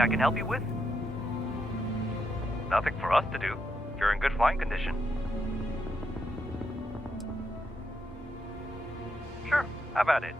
I can help you with? Nothing for us to do. You're in good flying condition. Sure, how about it?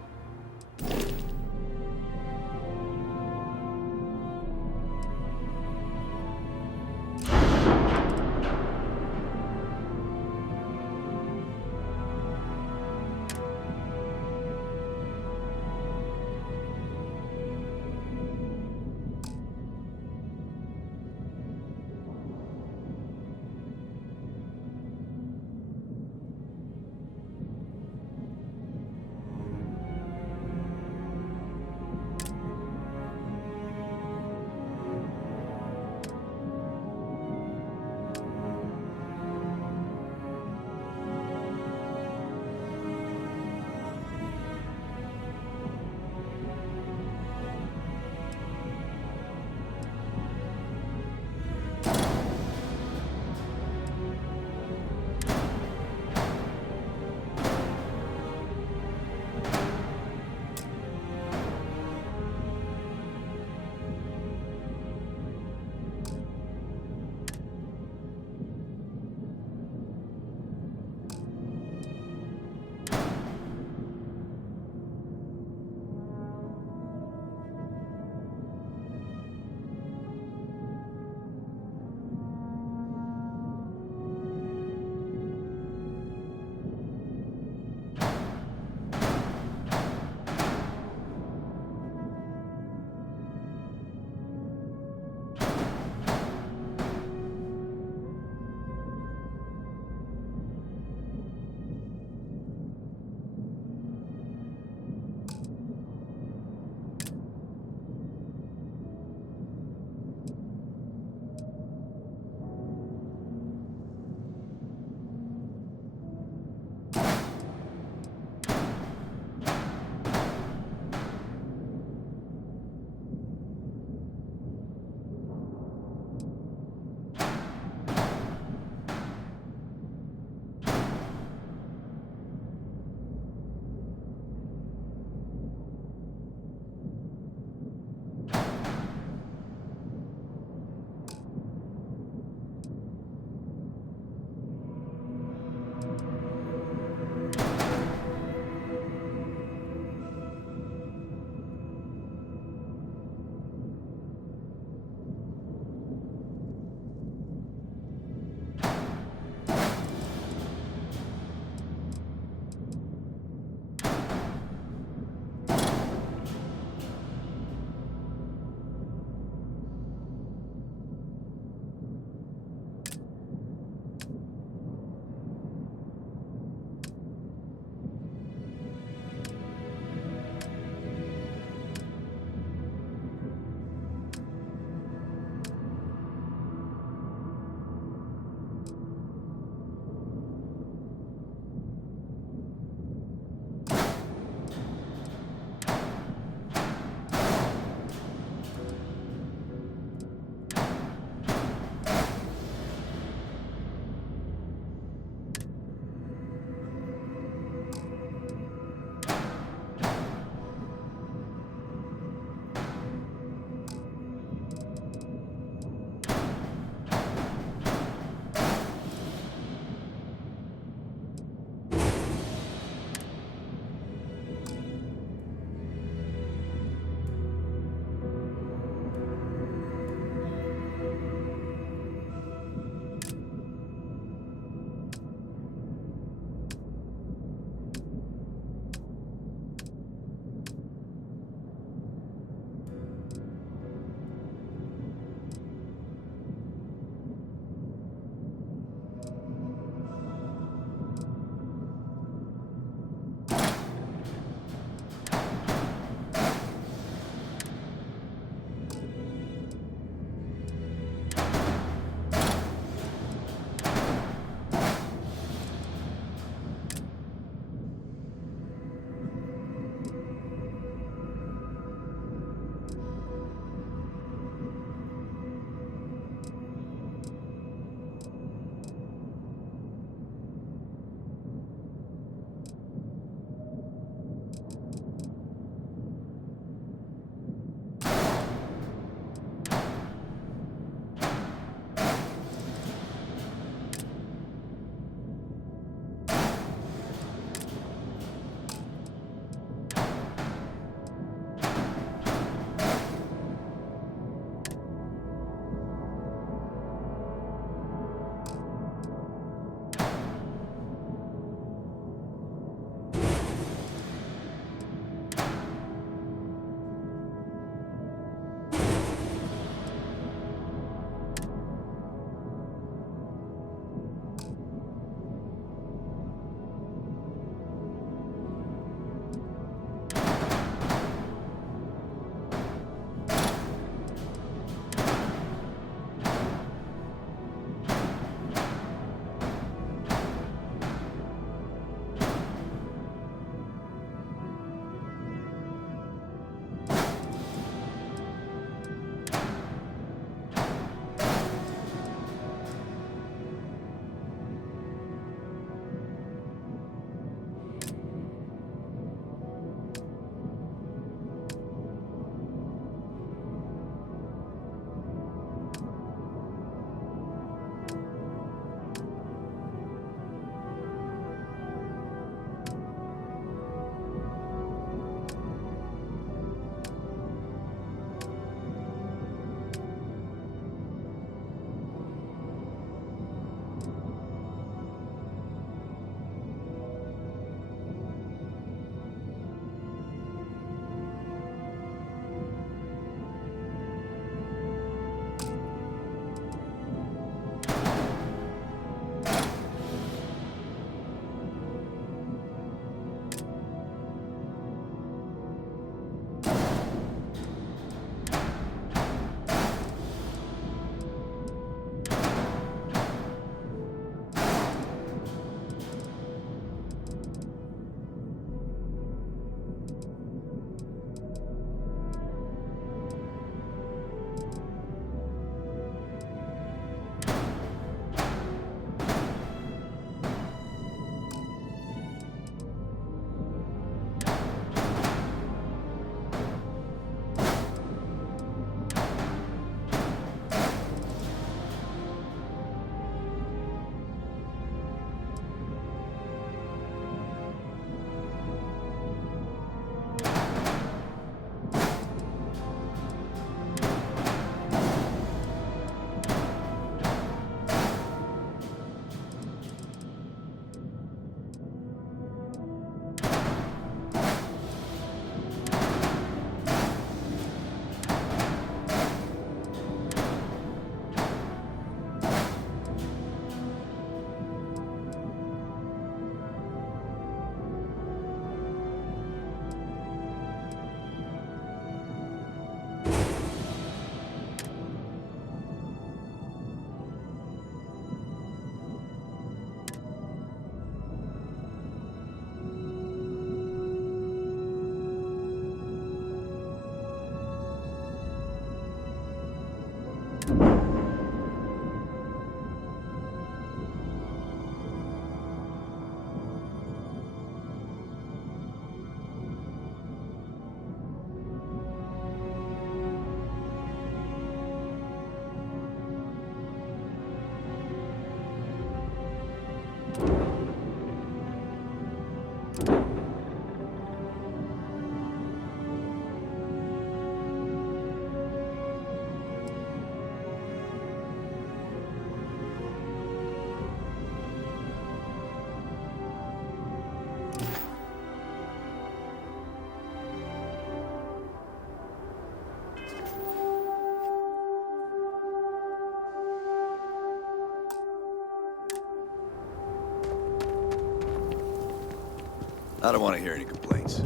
I don't want to hear any complaints.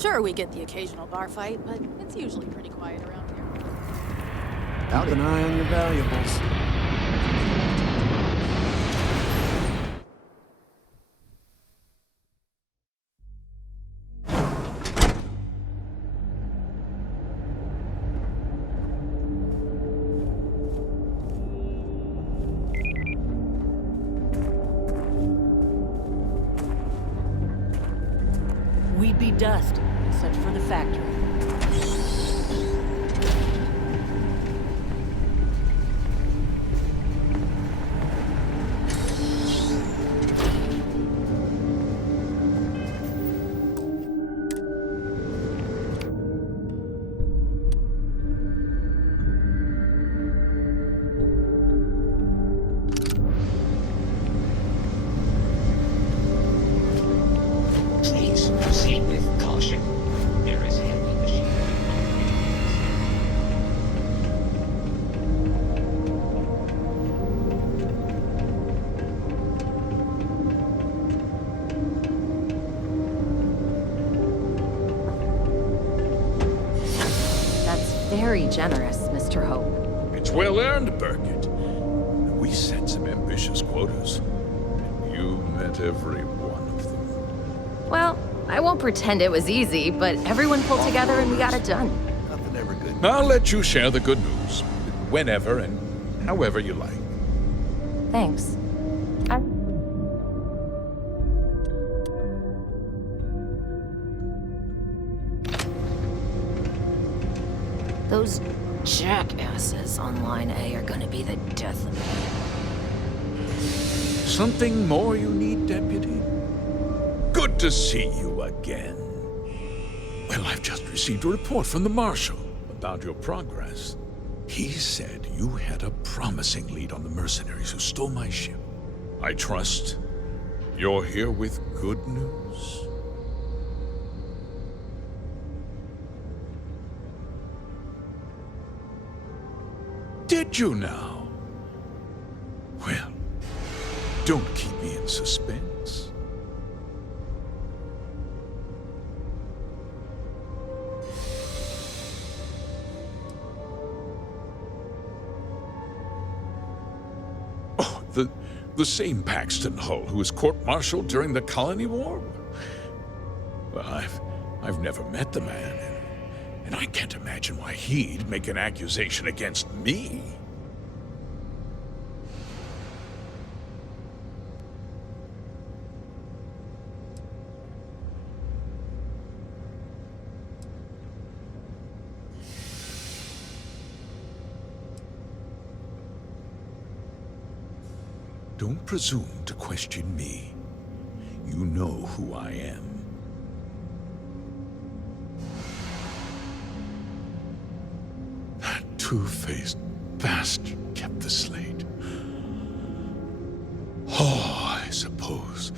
Sure, we get the occasional bar fight, but it's usually pretty quiet around here. Keep an eye on your valuables. We'd be dust, except for the factory. Please proceed with caution. There is heavy machinery. That's very generous, Mr. Hope. It's well earned, Burkett. We set some ambitious quotas, and you met every one of them. Well, I won't pretend it was easy, but everyone pulled together and we got it done. Nothing ever good. I'll let you share the good news, whenever and however you like. Thanks. Those jackasses on Line A are gonna be the death of me. Something more you need, Deputy? Good to see you again. Well, I've just received a report from the Marshal about your progress. He said you had a promising lead on the mercenaries who stole my ship. I trust you're here with good news. Did you now? Well, don't keep me in suspense. Oh, the same Paxton Hull who was court-martialed during the Colony War? Well, I've never met the man, and I can't imagine why he'd make an accusation against me. Don't presume to question me. You know who I am. That two-faced bastard kept the slate. Oh, I suppose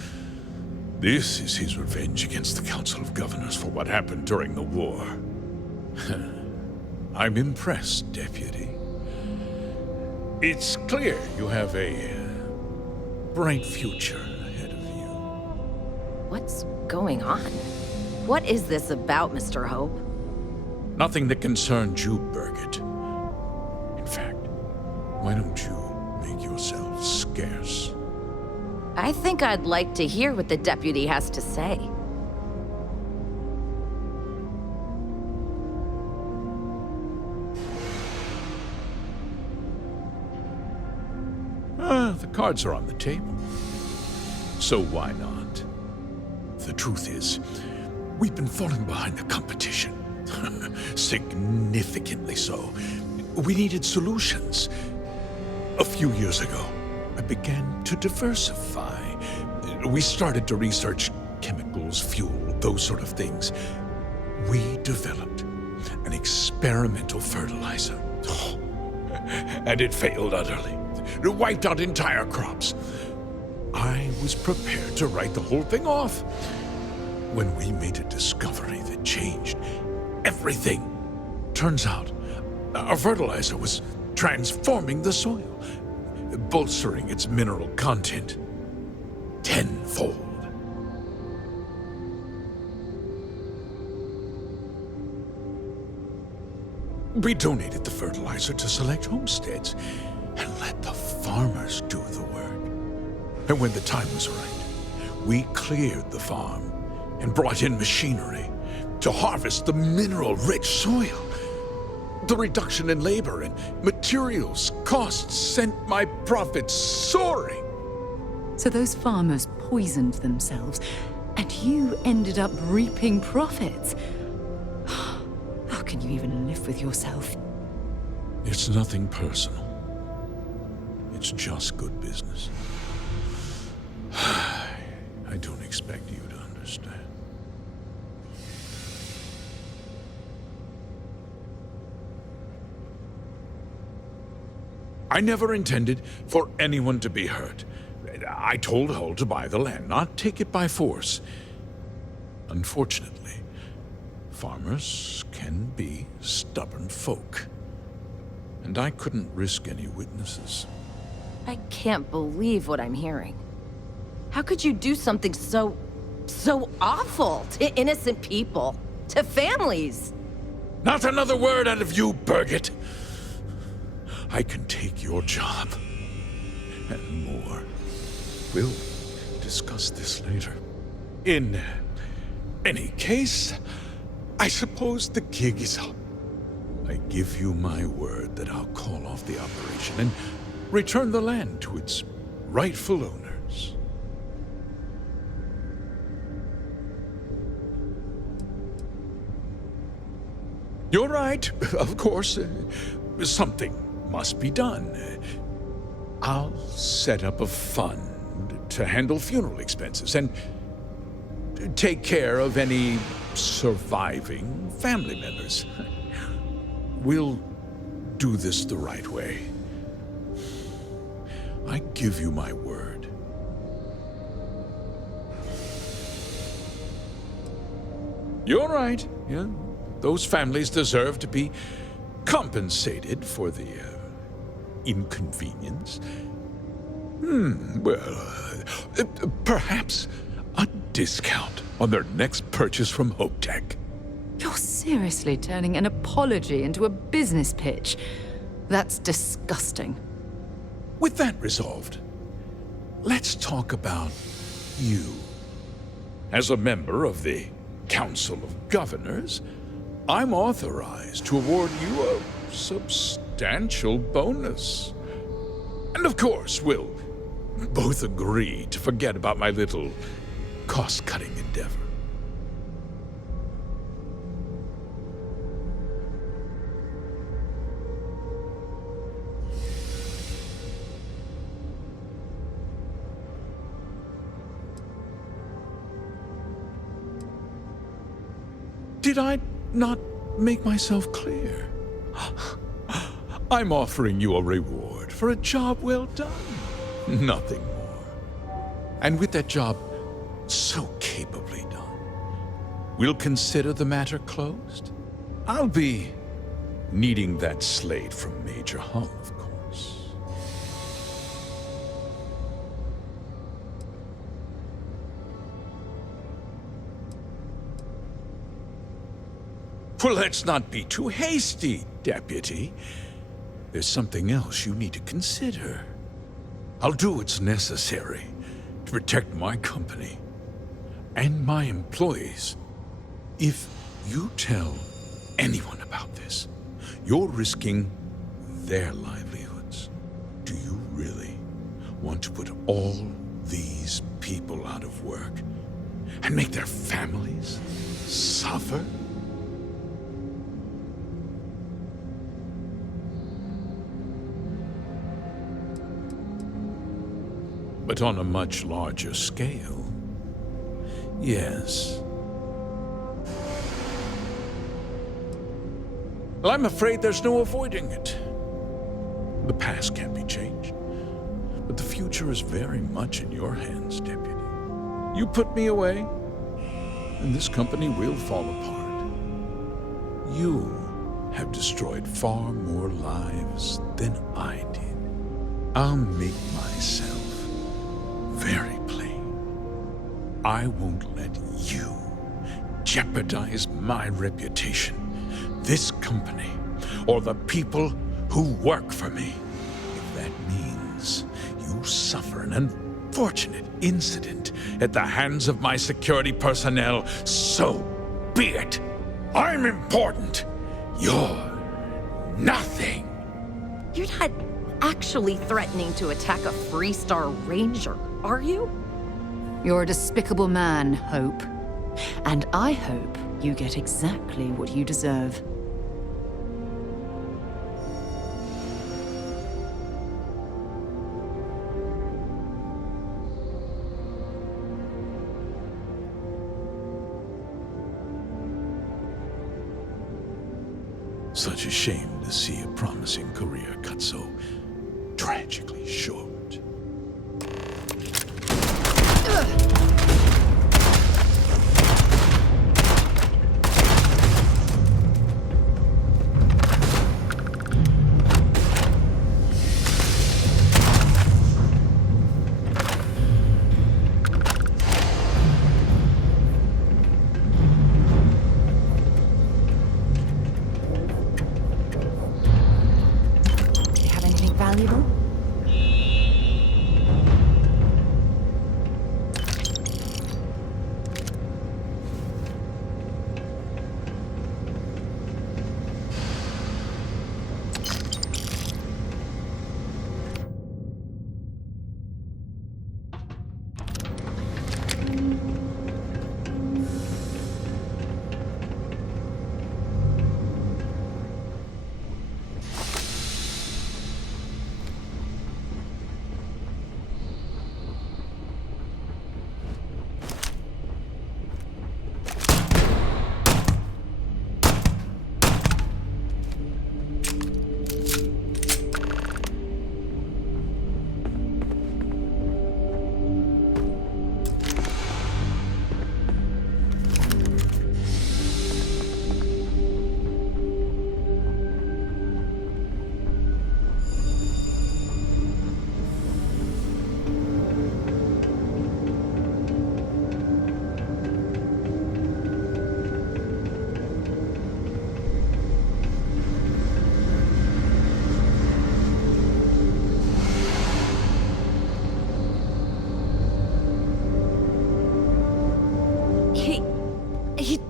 this is his revenge against the Council of Governors for what happened during the war. I'm impressed, Deputy. It's clear you have a bright future ahead of you. What's going on? What is this about, Mr. Hope? Nothing that concerns you, Birgit. In fact, why don't you make yourself scarce? I think I'd like to hear what the deputy has to say. The cards are on the table. So why not? The truth is, we've been falling behind the competition. Significantly so. We needed solutions. A few years ago, I began to diversify. We started to research chemicals, fuel, those sort of things. We developed an experimental fertilizer. And it failed utterly. It wiped out entire crops. I was prepared to write the whole thing off when we made a discovery that changed everything. Turns out, our fertilizer was transforming the soil, bolstering its mineral content tenfold. We donated the fertilizer to select homesteads and let the farmers do the work. And when the time was right, we cleared the farm and brought in machinery to harvest the mineral-rich soil. The reduction in labor and materials costs sent my profits soaring. So those farmers poisoned themselves, and you ended up reaping profits. How can you even live with yourself? It's nothing personal. It's just good business. I don't expect you to understand. I never intended for anyone to be hurt. I told Hull to buy the land, not take it by force. Unfortunately, farmers can be stubborn folk. And I couldn't risk any witnesses. I can't believe what I'm hearing. How could you do something so awful to innocent people, to families? Not another word out of you, Birgit. I can take your job. And more. We'll discuss this later. In any case, I suppose the gig is up. I give you my word that I'll call off the operation and return the land to its rightful owners. You're right, of course. Something must be done. I'll set up a fund to handle funeral expenses and take care of any surviving family members. We'll do this the right way. I give you my word. You're right, yeah. Those families deserve to be compensated for the inconvenience. Perhaps a discount on their next purchase from Hope Tech. You're seriously turning an apology into a business pitch. That's disgusting. With that resolved, let's talk about you. As a member of the Council of Governors, I'm authorized to award you a substantial bonus. And of course, we'll both agree to forget about my little cost-cutting endeavor. Did I not make myself clear? I'm offering you a reward for a job well done. Nothing more. And with that job so capably done, we'll consider the matter closed. I'll be needing that slate from Major Hull, of course. Well, let's not be too hasty, Deputy. There's something else you need to consider. I'll do what's necessary to protect my company and my employees. If you tell anyone about this, you're risking their livelihoods. Do you really want to put all these people out of work and make their families suffer? But on a much larger scale, yes. Well, I'm afraid there's no avoiding it. The past can't be changed, but the future is very much in your hands, Deputy. You put me away, and this company will fall apart. You have destroyed far more lives than I did. I'll make myself very plain. I won't let you jeopardize my reputation, this company, or the people who work for me. If that means you suffer an unfortunate incident at the hands of my security personnel, so be it. I'm important. You're nothing. You're not actually threatening to attack a Freestar Ranger, are you? You're a despicable man, Hope. And I hope you get exactly what you deserve. Such a shame to see a promising career cut so tragically short. Valuable?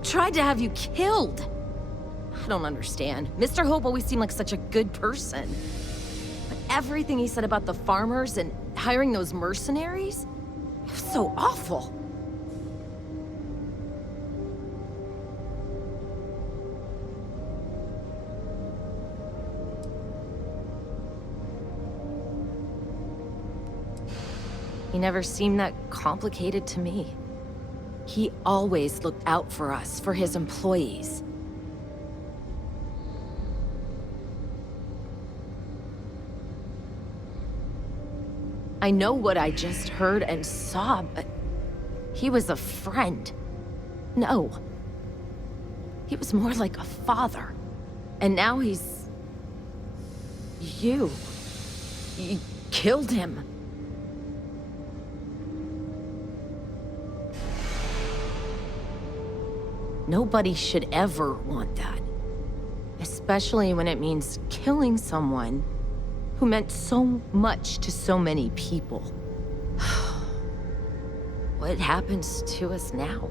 tried to have you killed. I don't understand. Mr. Hope always seemed like such a good person. But everything he said about the farmers and hiring those mercenaries, it was so awful. He never seemed that complicated to me. He always looked out for us, for his employees. I know what I just heard and saw, but he was a friend. No. He was more like a father. And now he's... You killed him. Nobody should ever want that. Especially when it means killing someone who meant so much to so many people. What happens to us now?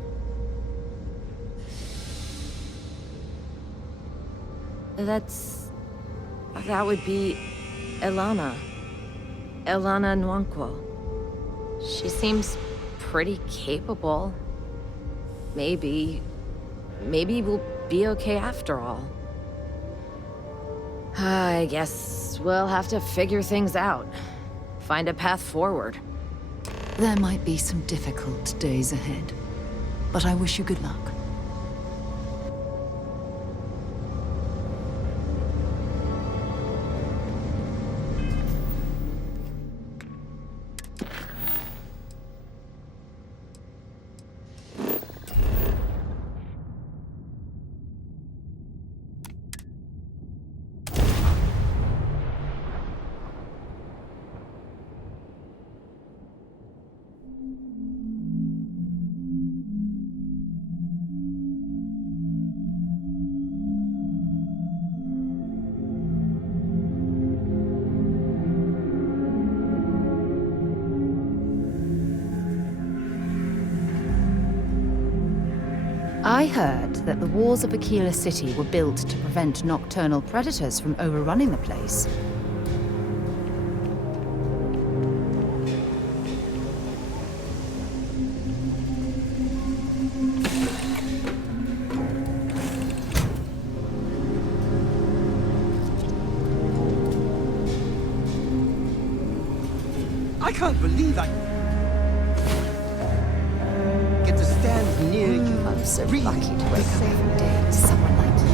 That would be Elana. Elana Nwankwo. She seems pretty capable. Maybe we'll be okay after all. I guess we'll have to figure things out. Find a path forward. There might be some difficult days ahead, but I wish you good luck. I heard that the walls of Aquila City were built to prevent nocturnal predators from overrunning the place. I can't believe I get to stand near you. I'm so Breathe lucky to the wake up same every day with someone like you.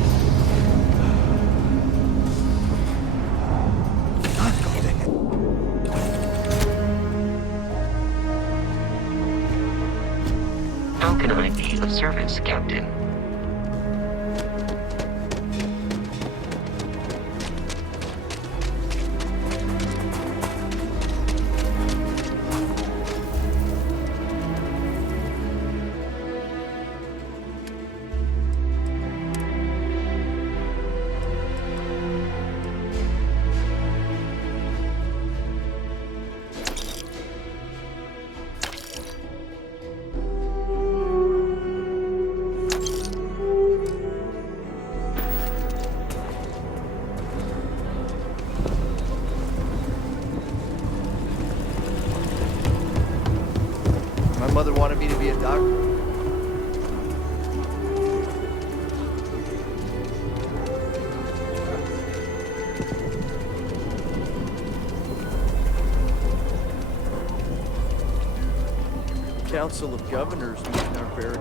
I've got it. How can I be of service, Captain? My mother wanted me to be a doctor. Council of Governors meeting our very...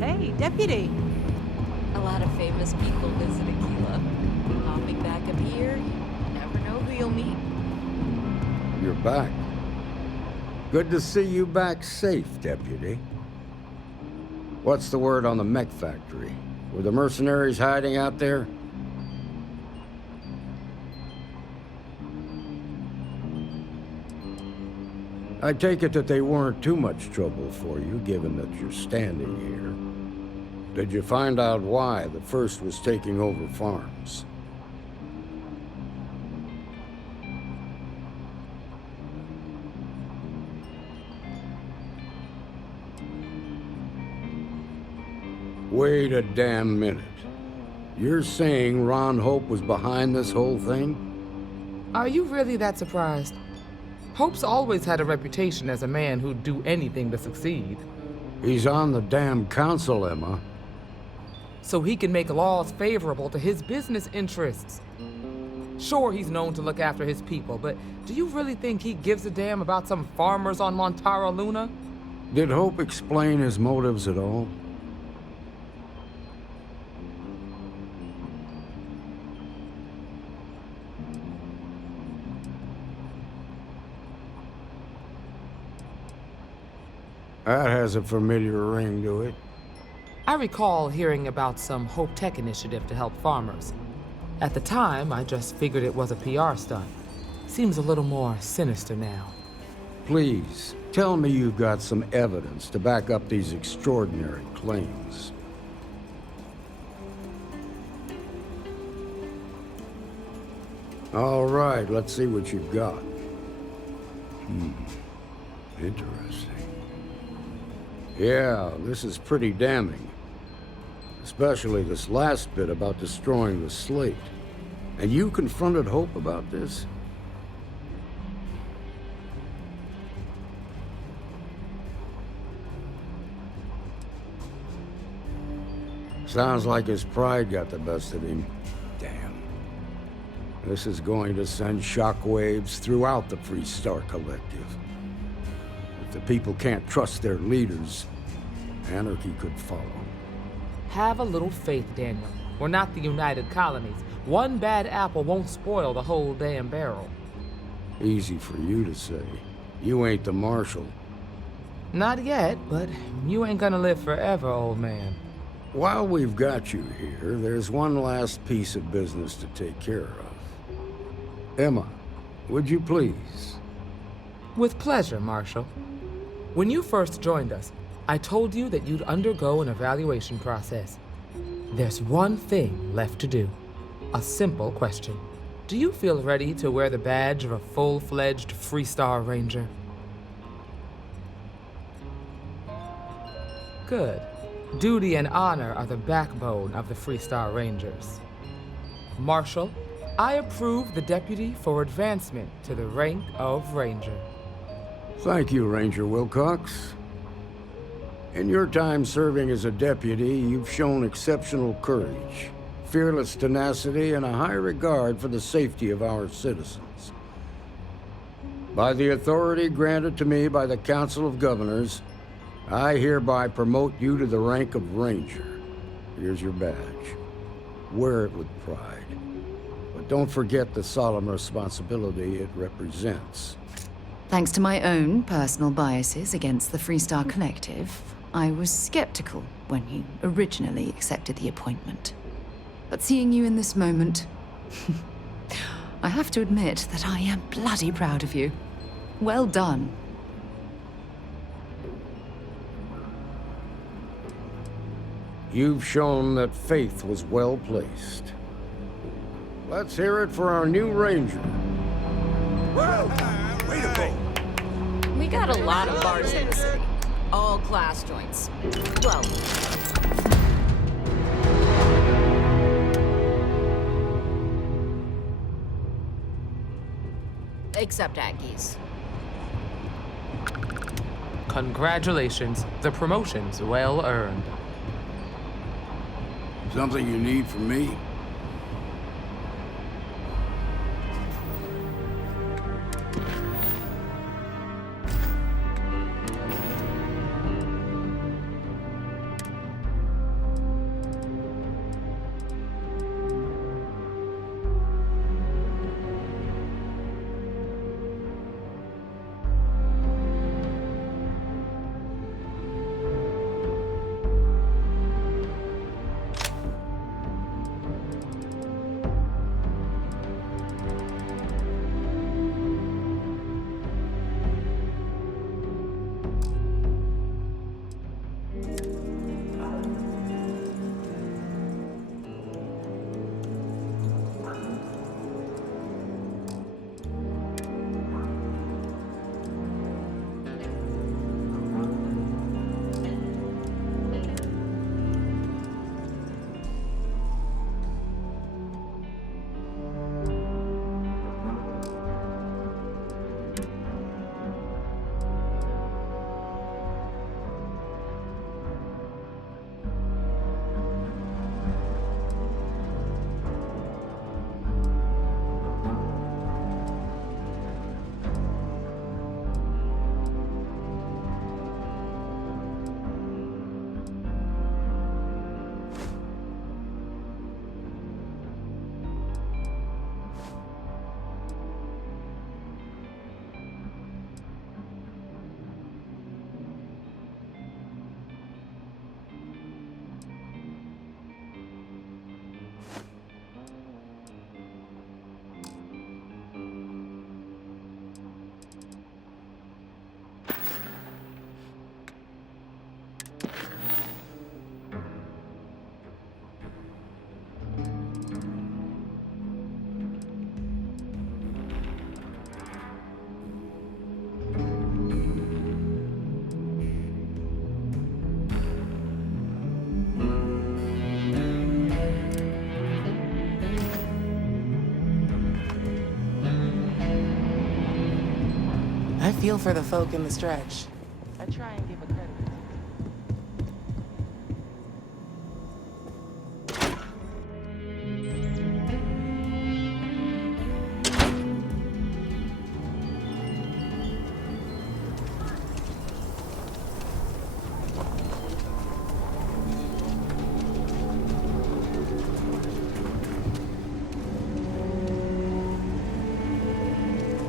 Hey, Deputy. A lot of famous people visit Aquila. Popping back up here, you never know who you'll meet. You're back. Good to see you back safe, Deputy. What's the word on the mech factory? Were the mercenaries hiding out there? I take it that they weren't too much trouble for you, given that you're standing here. Did you find out why the First was taking over farms? Wait a damn minute. You're saying Ron Hope was behind this whole thing? Are you really that surprised? Hope's always had a reputation as a man who'd do anything to succeed. He's on the damn council, Emma. So he can make laws favorable to his business interests. Sure, he's known to look after his people, but do you really think he gives a damn about some farmers on Montara Luna? Did Hope explain his motives at all? That has a familiar ring to it. I recall hearing about some Hope Tech initiative to help farmers. At the time, I just figured it was a PR stunt. Seems a little more sinister now. Please, tell me you've got some evidence to back up these extraordinary claims. All right, let's see what you've got. Interesting. Yeah, this is pretty damning. Especially this last bit about destroying the slate. And you confronted Hope about this? Sounds like his pride got the best of him. Damn. This is going to send shockwaves throughout the Freestar Collective. If the people can't trust their leaders, anarchy could follow. Have a little faith, Daniel. We're not the United Colonies. One bad apple won't spoil the whole damn barrel. Easy for you to say. You ain't the marshal. Not yet, but you ain't gonna live forever, old man. While we've got you here, there's one last piece of business to take care of. Emma, would you please? With pleasure, Marshal. When you first joined us, I told you that you'd undergo an evaluation process. There's one thing left to do. A simple question. Do you feel ready to wear the badge of a full-fledged Freestar Ranger? Good. Duty and honor are the backbone of the Freestar Rangers. Marshal, I approve the deputy for advancement to the rank of Ranger. Thank you, Ranger Wilcox. In your time serving as a deputy, you've shown exceptional courage, fearless tenacity, and a high regard for the safety of our citizens. By the authority granted to me by the Council of Governors, I hereby promote you to the rank of Ranger. Here's your badge. Wear it with pride. But don't forget the solemn responsibility it represents. Thanks to my own personal biases against the Freestar Collective, I was skeptical when you originally accepted the appointment. But seeing you in this moment, I have to admit that I am bloody proud of you. Well done. You've shown that faith was well placed. Let's hear it for our new Ranger. Well, way to go. We got a lot of bars in the city. All glass joints. Well, except Aggies. Congratulations. The promotion's well earned. Something you need from me? feel for the folk in the stretch. I try and give a credit.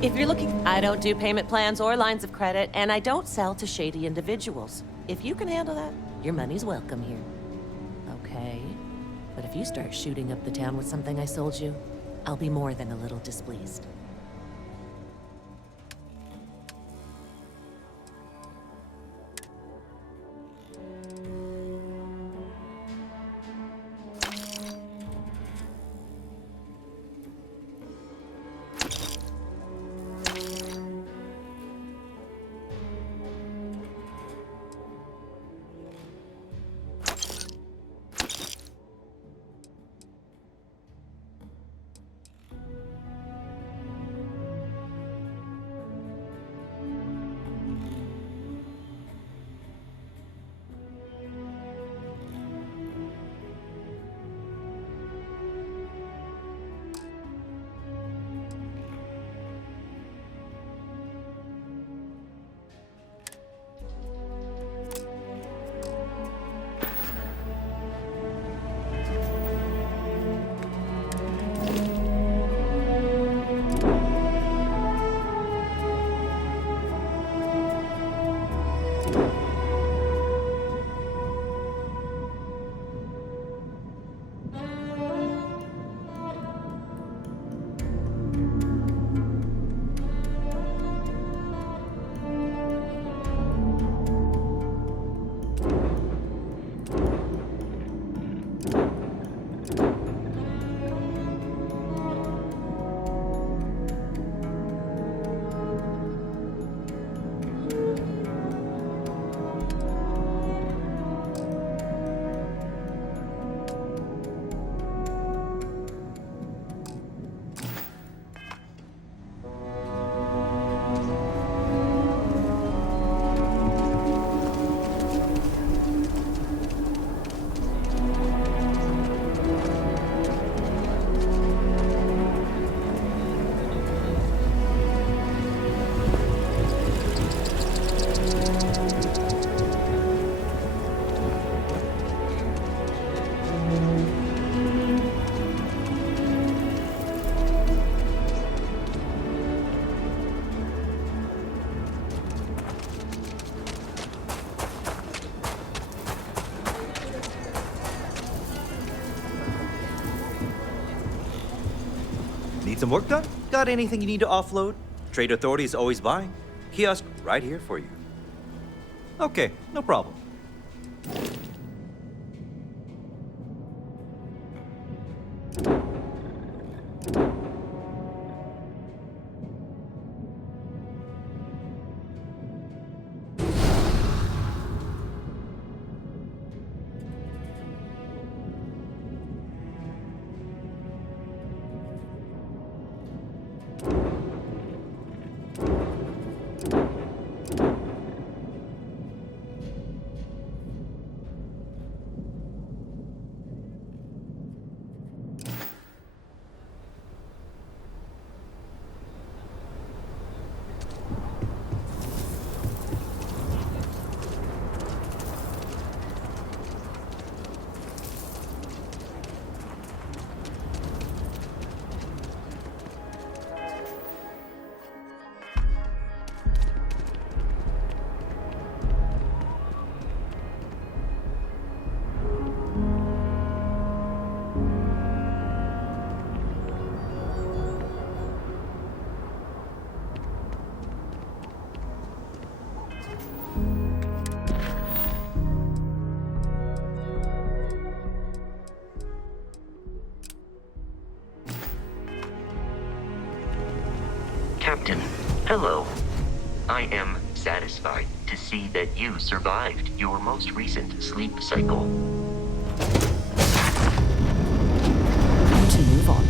If you're looking, I don't do payment plans or lines of credit, and I don't sell to shady individuals. If you can handle that, your money's welcome here. Okay. But if you start shooting up the town with something I sold you, I'll be more than a little displeased. Need some work done? Got anything you need to offload? Trade Authority is always buying. Kiosk right here for you. Okay, no problem. Captain, hello. I am satisfied to see that you survived your most recent sleep cycle. Time to move on.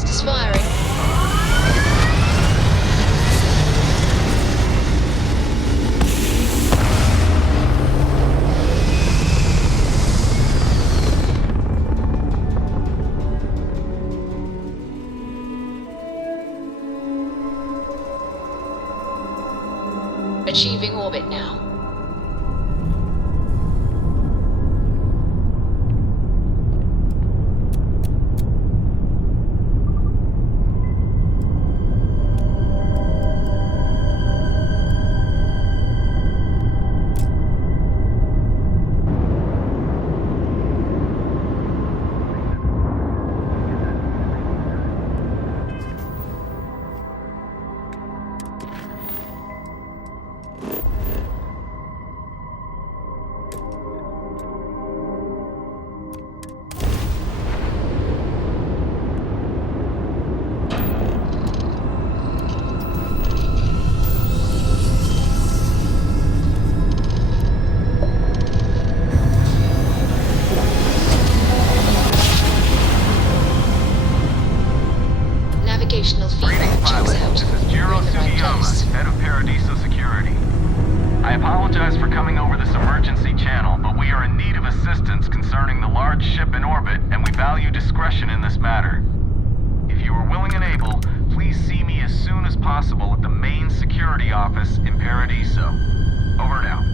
thrusters firing. Achieving orbit now. Navigational feedback checks out. This is We're Jiro in the right Sugiyama, place. head of Paradiso Security. I apologize for coming over this emergency channel, but we are in need of assistance concerning the large ship in orbit, and we value discretion in this matter. If you are willing and able, please see me as soon as possible at the main security office in Paradiso. Over and out.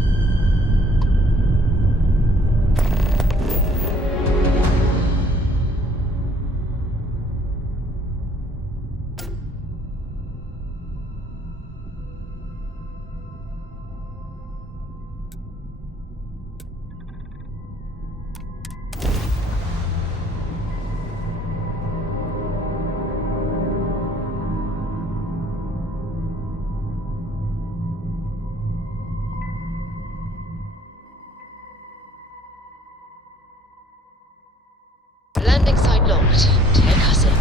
Landing site locked. Take us in.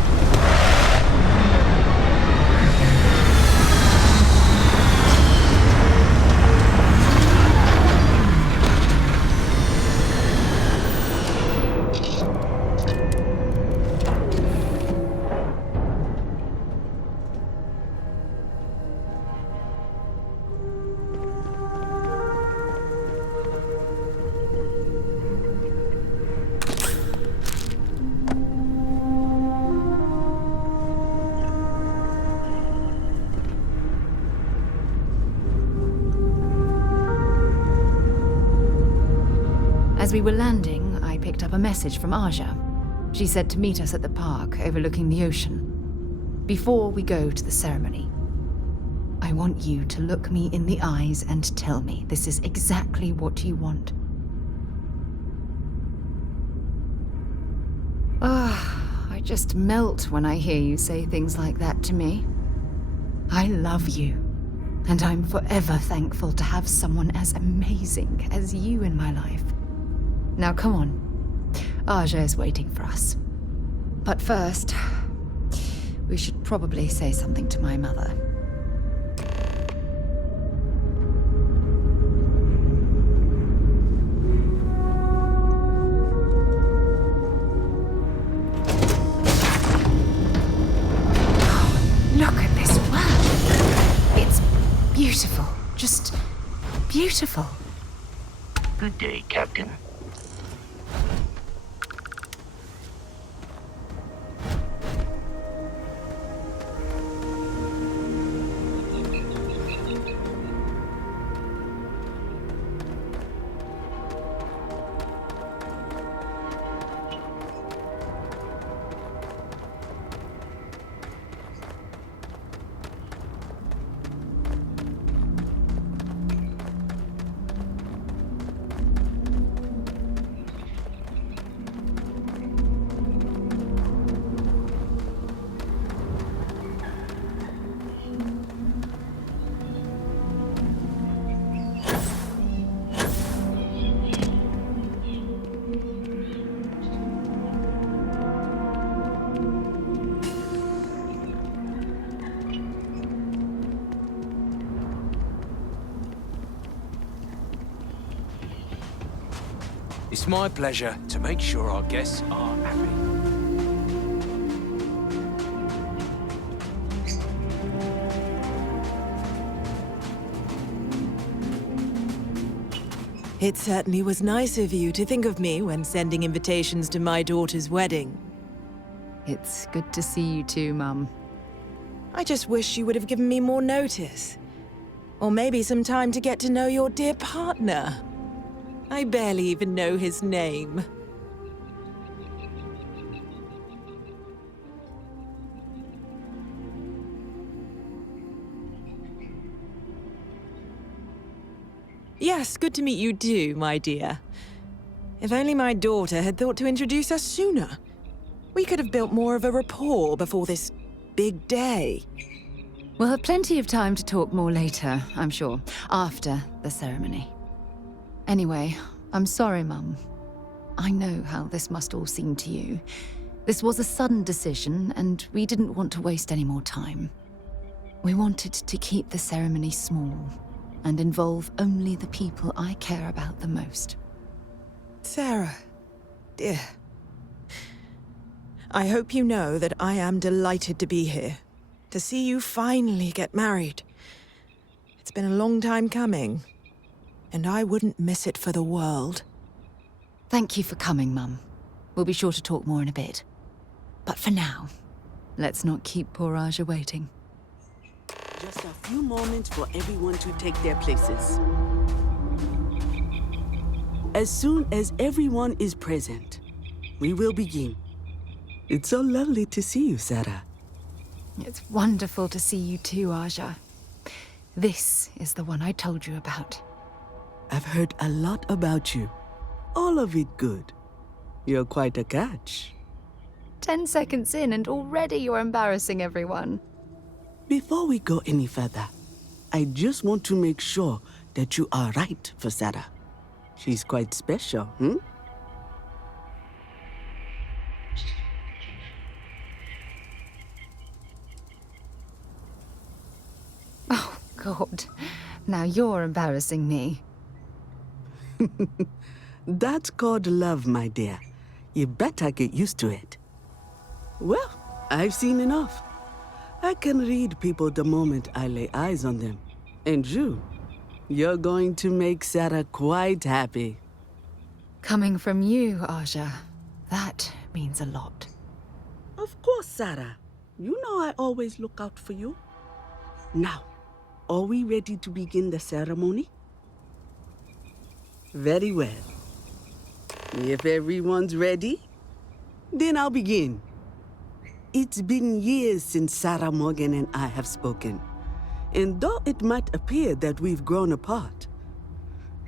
As we were landing, I picked up a message from Aja. She said to meet us at the park overlooking the ocean. Before we go to the ceremony, I want you to look me in the eyes and tell me this is exactly what you want. I just melt when I hear you say things like that to me. I love you, and I'm forever thankful to have someone as amazing as you in my life. Now come on, Aja is waiting for us. But first, we should probably say something to my mother. Look at this world. It's beautiful, just beautiful. Good day, Captain. It's my pleasure to make sure our guests are happy. It certainly was nice of you to think of me when sending invitations to my daughter's wedding. It's good to see you too, Mum. I just wish you would have given me more notice. Or maybe some time to get to know your dear partner. I barely even know his name. Yes, good to meet you too, my dear. If only my daughter had thought to introduce us sooner. We could have built more of a rapport before this big day. We'll have plenty of time to talk more later, I'm sure, after the ceremony. Anyway, I'm sorry, Mum. I know how this must all seem to you. This was a sudden decision, and we didn't want to waste any more time. We wanted to keep the ceremony small and involve only the people I care about the most. Sarah, dear. I hope you know that I am delighted to be here, to see you finally get married. It's been a long time coming, and I wouldn't miss it for the world. Thank you for coming, Mum. We'll be sure to talk more in a bit. But for now, let's not keep poor Aja waiting. Just a few moments for everyone to take their places. As soon as everyone is present, we will begin. It's so lovely to see you, Sarah. It's wonderful to see you too, Aja. This is the one I told you about. I've heard a lot about you. All of it good. You're quite a catch. 10 seconds in and already you're embarrassing everyone. Before we go any further, I just want to make sure that you are right for Sarah. She's quite special, Oh, God. Now you're embarrassing me. That's called love, my dear. You better get used to it. Well, I've seen enough. I can read people the moment I lay eyes on them. And you're going to make Sarah quite happy. Coming from you, Aja, that means a lot. Of course, Sarah. You know I always look out for you. Now, are we ready to begin the ceremony? Very well. If everyone's ready, then I'll begin. It's been years since Sarah Morgan and I have spoken. And though it might appear that we've grown apart,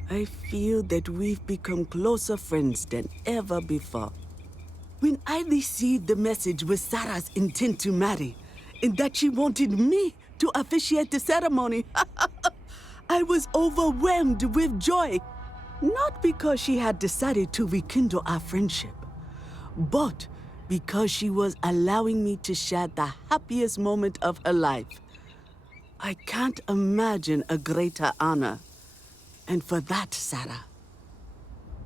I feel that we've become closer friends than ever before. When I received the message with Sarah's intent to marry, and that she wanted me to officiate the ceremony, I was overwhelmed with joy. Not because she had decided to rekindle our friendship, but because she was allowing me to share the happiest moment of her life. I can't imagine a greater honor. And for that, Sarah,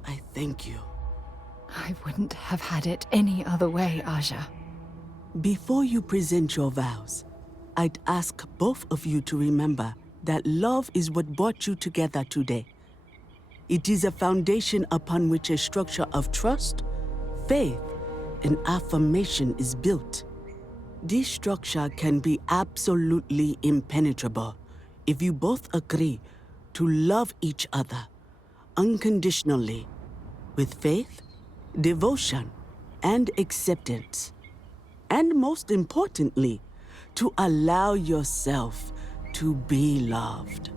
I thank you. I wouldn't have had it any other way, Aja. Before you present your vows, I'd ask both of you to remember that love is what brought you together today. It is a foundation upon which a structure of trust, faith, and affirmation is built. This structure can be absolutely impenetrable if you both agree to love each other unconditionally, with faith, devotion, and acceptance. And most importantly, to allow yourself to be loved.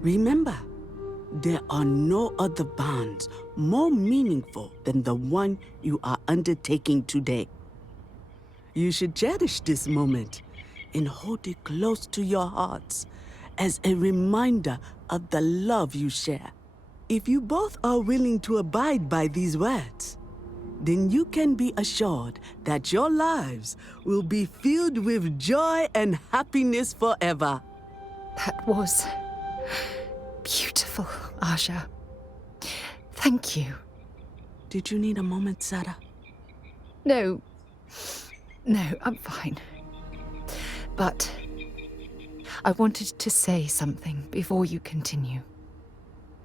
Remember, there are no other bonds more meaningful than the one you are undertaking today. You should cherish this moment and hold it close to your hearts as a reminder of the love you share. If you both are willing to abide by these words, then you can be assured that your lives will be filled with joy and happiness forever. That was beautiful, Aja. Thank you. Did you need a moment, Sarah? No, I'm fine. But I wanted to say something before you continue.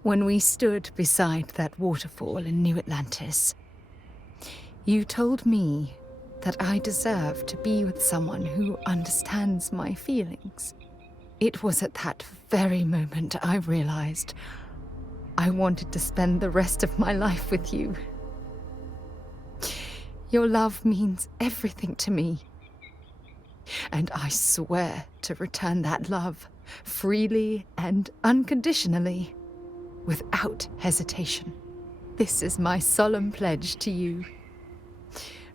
When we stood beside that waterfall in New Atlantis, you told me that I deserve to be with someone who understands my feelings. It was at that very moment I realized I wanted to spend the rest of my life with you. Your love means everything to me. And I swear to return that love freely and unconditionally, without hesitation. This is my solemn pledge to you.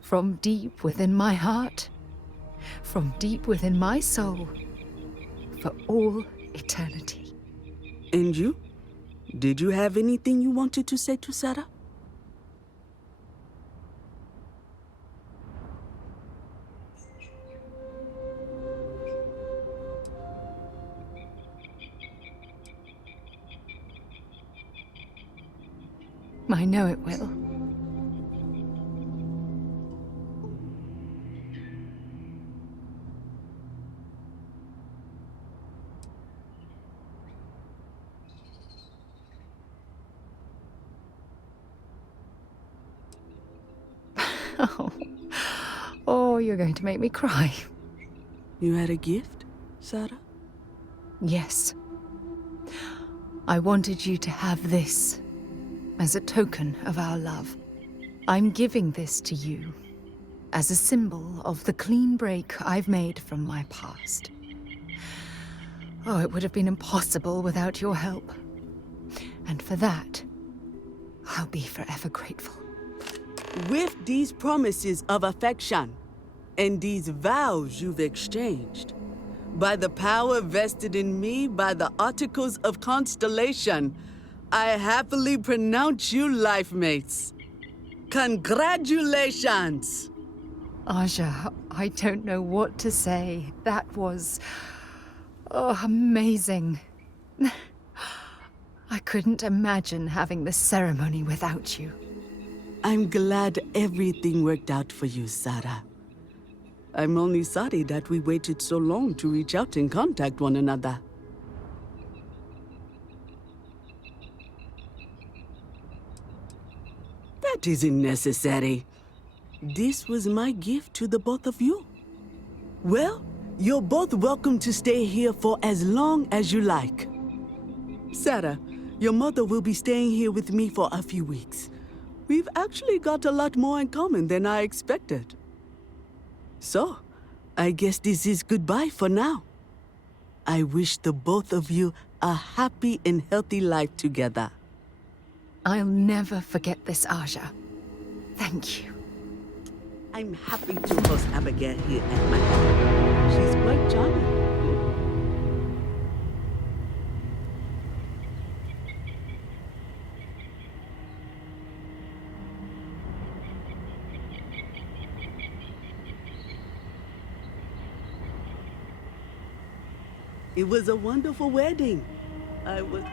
From deep within my heart, from deep within my soul, for all eternity. And you? Did you have anything you wanted to say to Sarah? I know it will. Oh, you're going to make me cry. You had a gift, Sarah? Yes. I wanted you to have this as a token of our love. I'm giving this to you as a symbol of the clean break I've made from my past. Oh, it would have been impossible without your help. And for that, I'll be forever grateful. With these promises of affection and these vows you've exchanged, by the power vested in me by the Articles of Constellation, I happily pronounce you life mates. Congratulations! Aja, I don't know what to say. That was... amazing. I couldn't imagine having the ceremony without you. I'm glad everything worked out for you, Sarah. I'm only sorry that we waited so long to reach out and contact one another. That isn't necessary. This was my gift to the both of you. Well, you're both welcome to stay here for as long as you like. Sarah, your mother will be staying here with me for a few weeks. We've actually got a lot more in common than I expected. So, I guess this is goodbye for now. I wish the both of you a happy and healthy life together. I'll never forget this, Aja. Thank you. I'm happy to host Abigail here at my home. She's quite charming. It was a wonderful wedding. I was...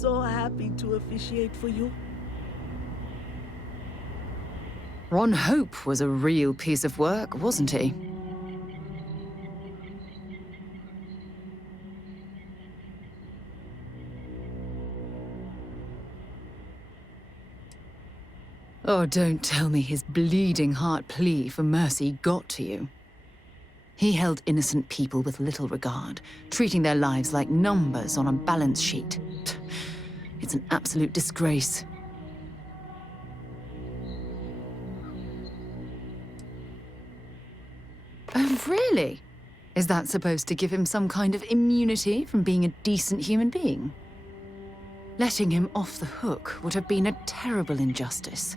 so happy to officiate for you. Ron Hope was a real piece of work, wasn't he? Oh, don't tell me his bleeding heart plea for mercy got to you. He held innocent people with little regard, treating their lives like numbers on a balance sheet. It's an absolute disgrace. Oh, really? Is that supposed to give him some kind of immunity from being a decent human being? Letting him off the hook would have been a terrible injustice.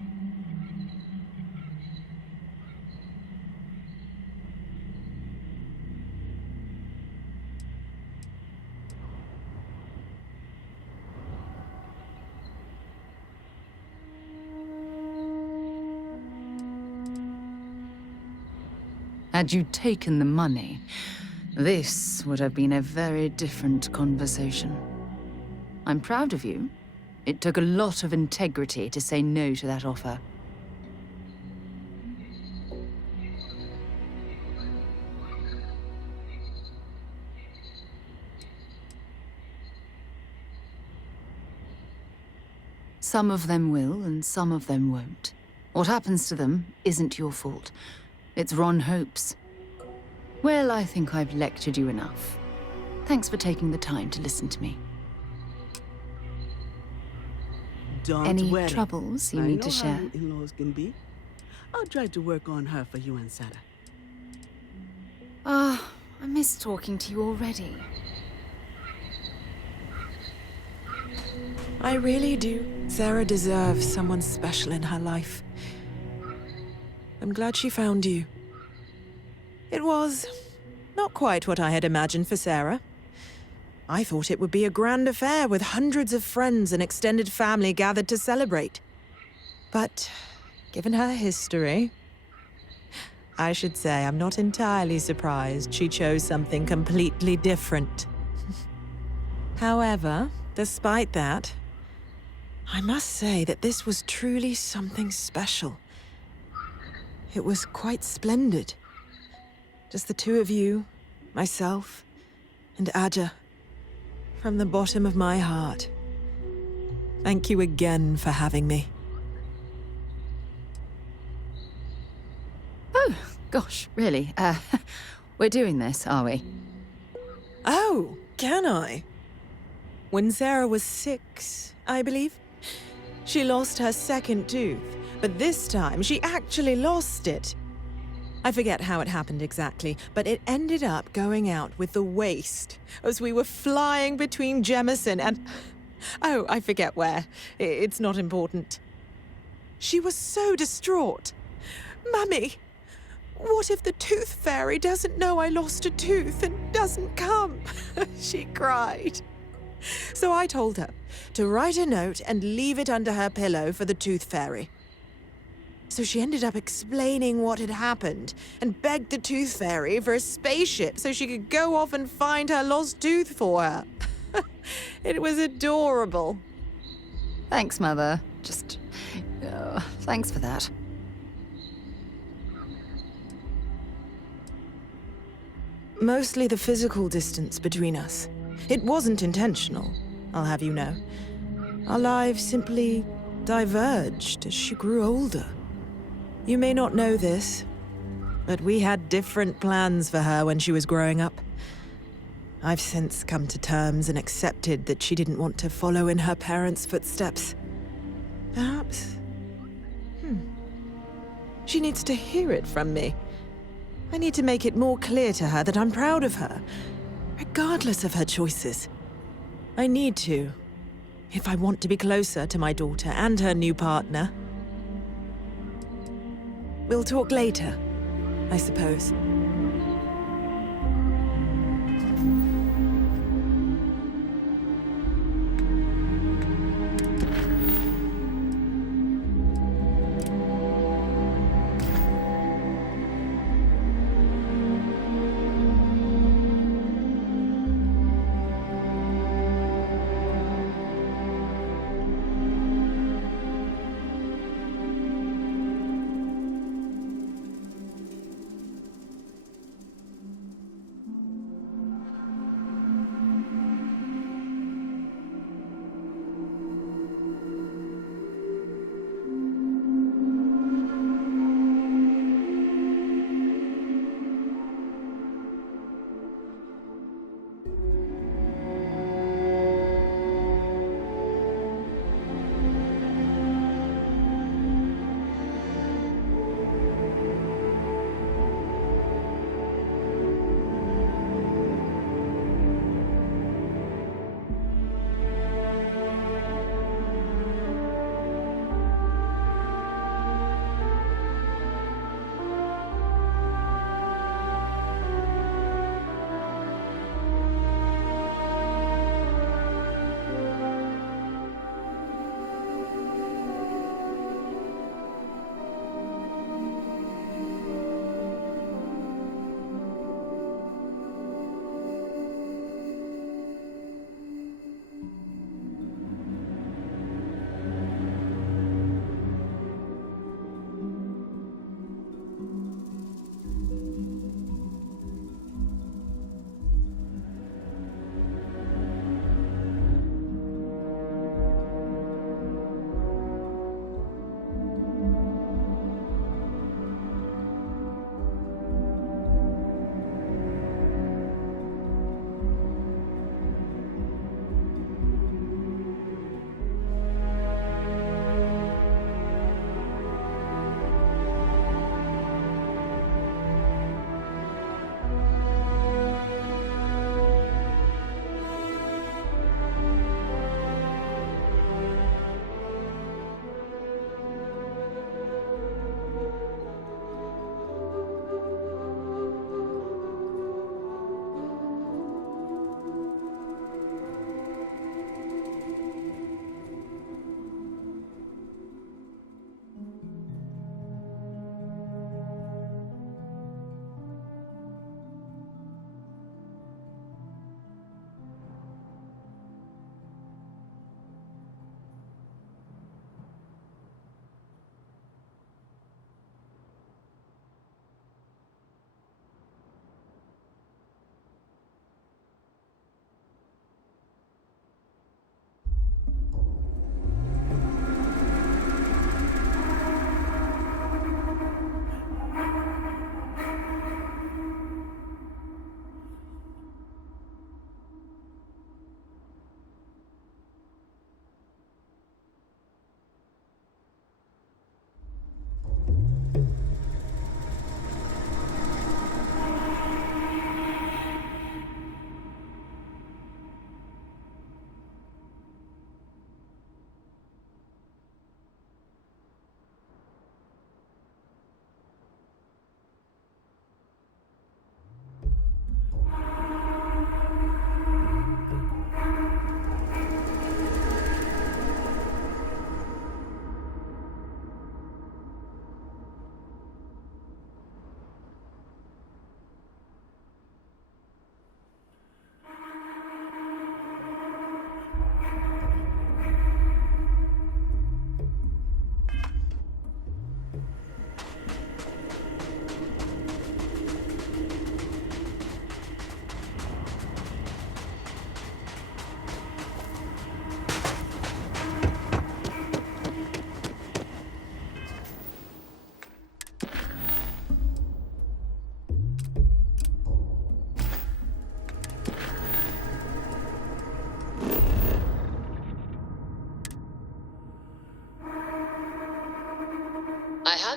Had you taken the money, this would have been a very different conversation. I'm proud of you. It took a lot of integrity to say no to that offer. Some of them will, and some of them won't. What happens to them isn't your fault. It's Ron Hope's. Well, I think I've lectured you enough. Thanks for taking the time to listen to me. Don't Any worry. troubles you I need know to share? how in-laws can be. I'll try to work on her for you and Sarah. Ah, I miss talking to you already. I really do. Sarah deserves someone special in her life. I'm glad she found you. It was not quite what I had imagined for Sarah. I thought it would be a grand affair with hundreds of friends and extended family gathered to celebrate. But given her history, I should say I'm not entirely surprised she chose something completely different. However, despite that, I must say that this was truly something special. It was quite splendid. Just the two of you, myself, and Aja. From the bottom of my heart, thank you again for having me. Oh, gosh, really? We're doing this, are we? Oh, can I? When Sarah was 6, I believe, she lost her second tooth, but this time she actually lost it. I forget how it happened exactly, but it ended up going out with the waste as we were flying between Jemison and... Oh, I forget where. It's not important. She was so distraught. Mummy, what if the tooth fairy doesn't know I lost a tooth and doesn't come? She cried. So I told her to write a note and leave it under her pillow for the tooth fairy. So she ended up explaining what had happened and begged the tooth fairy for a spaceship so she could go off and find her lost tooth for her. It was adorable. Thanks, Mother. Thanks for that. Mostly the physical distance between us. It wasn't intentional, I'll have you know. Our lives simply diverged as she grew older. You may not know this, but we had different plans for her when she was growing up. I've since come to terms and accepted that she didn't want to follow in her parents' footsteps. Perhaps... She needs to hear it from me. I need to make it more clear to her that I'm proud of her, regardless of her choices. I need to, if I want to be closer to my daughter and her new partner. We'll talk later, I suppose.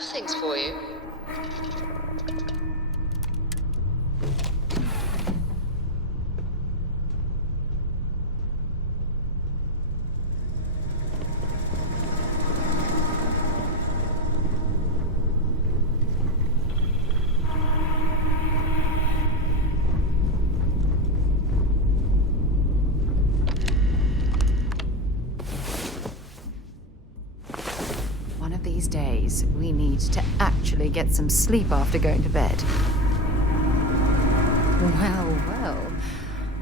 things for you? One of these days, we need to actually get some sleep after going to bed. Well, well.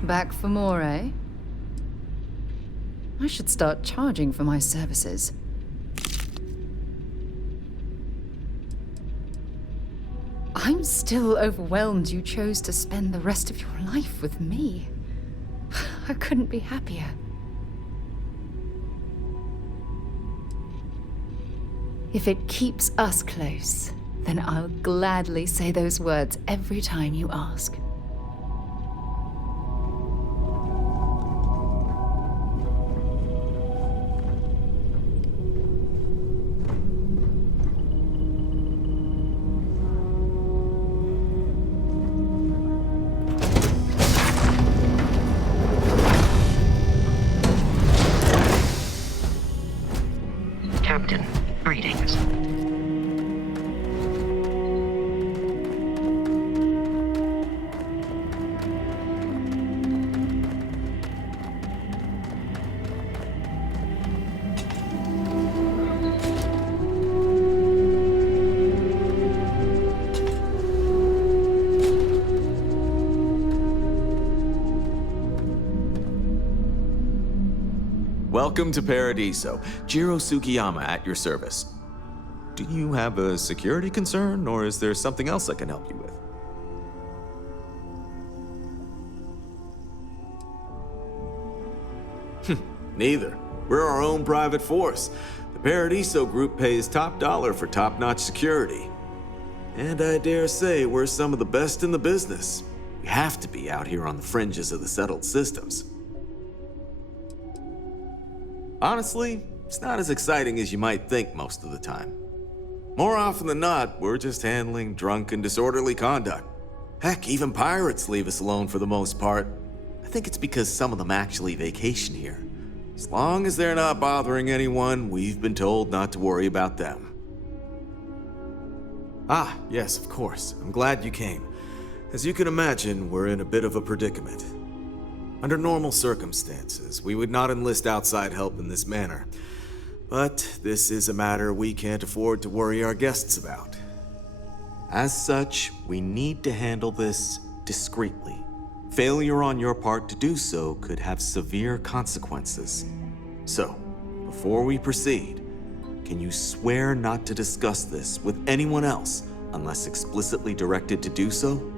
Back for more, eh? I should start charging for my services. I'm still overwhelmed you chose to spend the rest of your life with me. I couldn't be happier. If it keeps us close, then I'll gladly say those words every time you ask. Captain, greetings. Welcome to Paradiso. Jiro Sukiyama at your service. Do you have a security concern, or is there something else I can help you with? Neither. We're our own private force. The Paradiso group pays top dollar for top-notch security. And I dare say we're some of the best in the business. We have to be out here on the fringes of the settled systems. Honestly, it's not as exciting as you might think most of the time. More often than not, we're just handling drunk and disorderly conduct. Heck, even pirates leave us alone for the most part. I think it's because some of them actually vacation here. As long as they're not bothering anyone, we've been told not to worry about them. Ah, yes, of course. I'm glad you came. As you can imagine, we're in a bit of a predicament. Under normal circumstances, we would not enlist outside help in this manner. But this is a matter we can't afford to worry our guests about. As such, we need to handle this discreetly. Failure on your part to do so could have severe consequences. So, before we proceed, can you swear not to discuss this with anyone else unless explicitly directed to do so?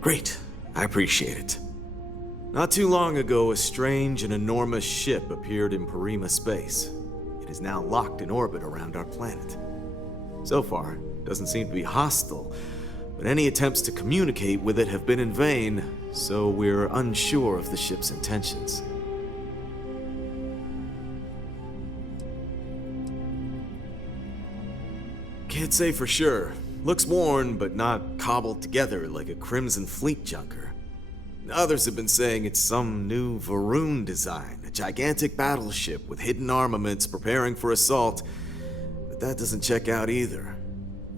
Great. I appreciate it. Not too long ago, a strange and enormous ship appeared in Parima space. It is now locked in orbit around our planet. So far, it doesn't seem to be hostile, but any attempts to communicate with it have been in vain, so we're unsure of the ship's intentions. Can't say for sure. Looks worn, but not cobbled together like a Crimson Fleet junker. Others have been saying it's some new Varun design, a gigantic battleship with hidden armaments preparing for assault, but that doesn't check out either.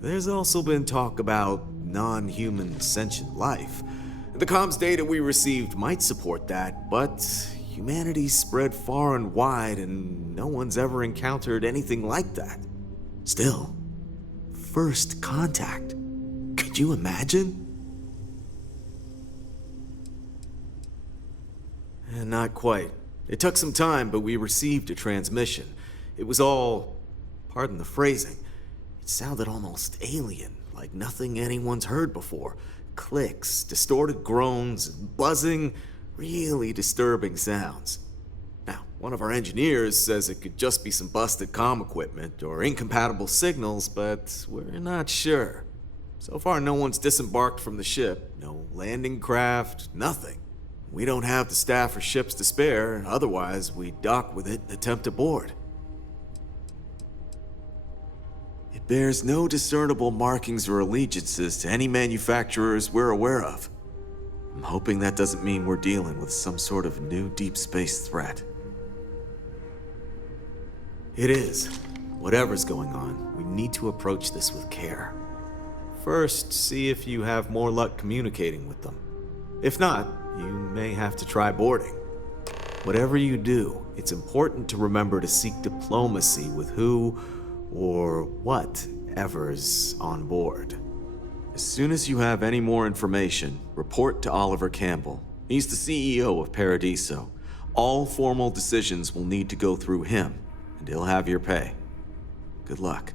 There's also been talk about non-human sentient life. The comms data we received might support that, but humanity's spread far and wide and no one's ever encountered anything like that. Still, first contact. Could you imagine? Not quite. It took some time, but we received a transmission. It was all, pardon the phrasing, it sounded almost alien, like nothing anyone's heard before. Clicks, distorted groans, buzzing, really disturbing sounds. Now, one of our engineers says it could just be some busted comm equipment or incompatible signals, but we're not sure. So far, no one's disembarked from the ship. No landing craft, nothing. We don't have the staff or ships to spare, otherwise we'd dock with it and attempt to board. It bears no discernible markings or allegiances to any manufacturers we're aware of. I'm hoping that doesn't mean we're dealing with some sort of new deep space threat. It is. Whatever's going on, we need to approach this with care. First, see if you have more luck communicating with them. If not, you may have to try boarding. Whatever you do, it's important to remember to seek diplomacy with who or whatever's on board. As soon as you have any more information, report to Oliver Campbell. He's the CEO of Paradiso. All formal decisions will need to go through him, and he'll have your pay. Good luck.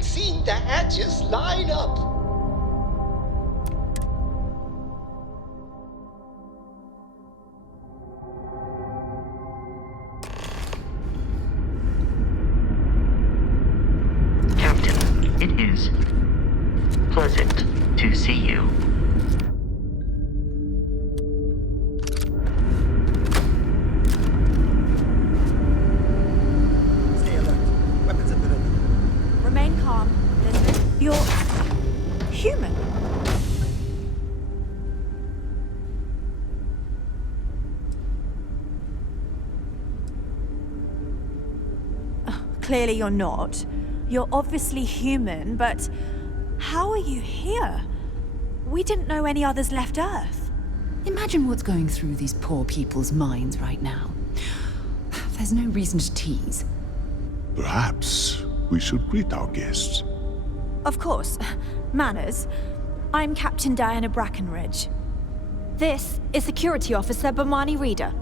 Seeing the hatches line up. Captain, it is pleasant to see you. Stay alert. Weapons at the ready. Remain calm. You're human. Clearly you're not. You're obviously human, but how are you here? We didn't know any others left Earth. Imagine what's going through these poor people's minds right now. There's no reason to tease. Perhaps we should greet our guests. Of course. Manners. I'm Captain Diana Brackenridge. This is Security Officer Bomani Reader.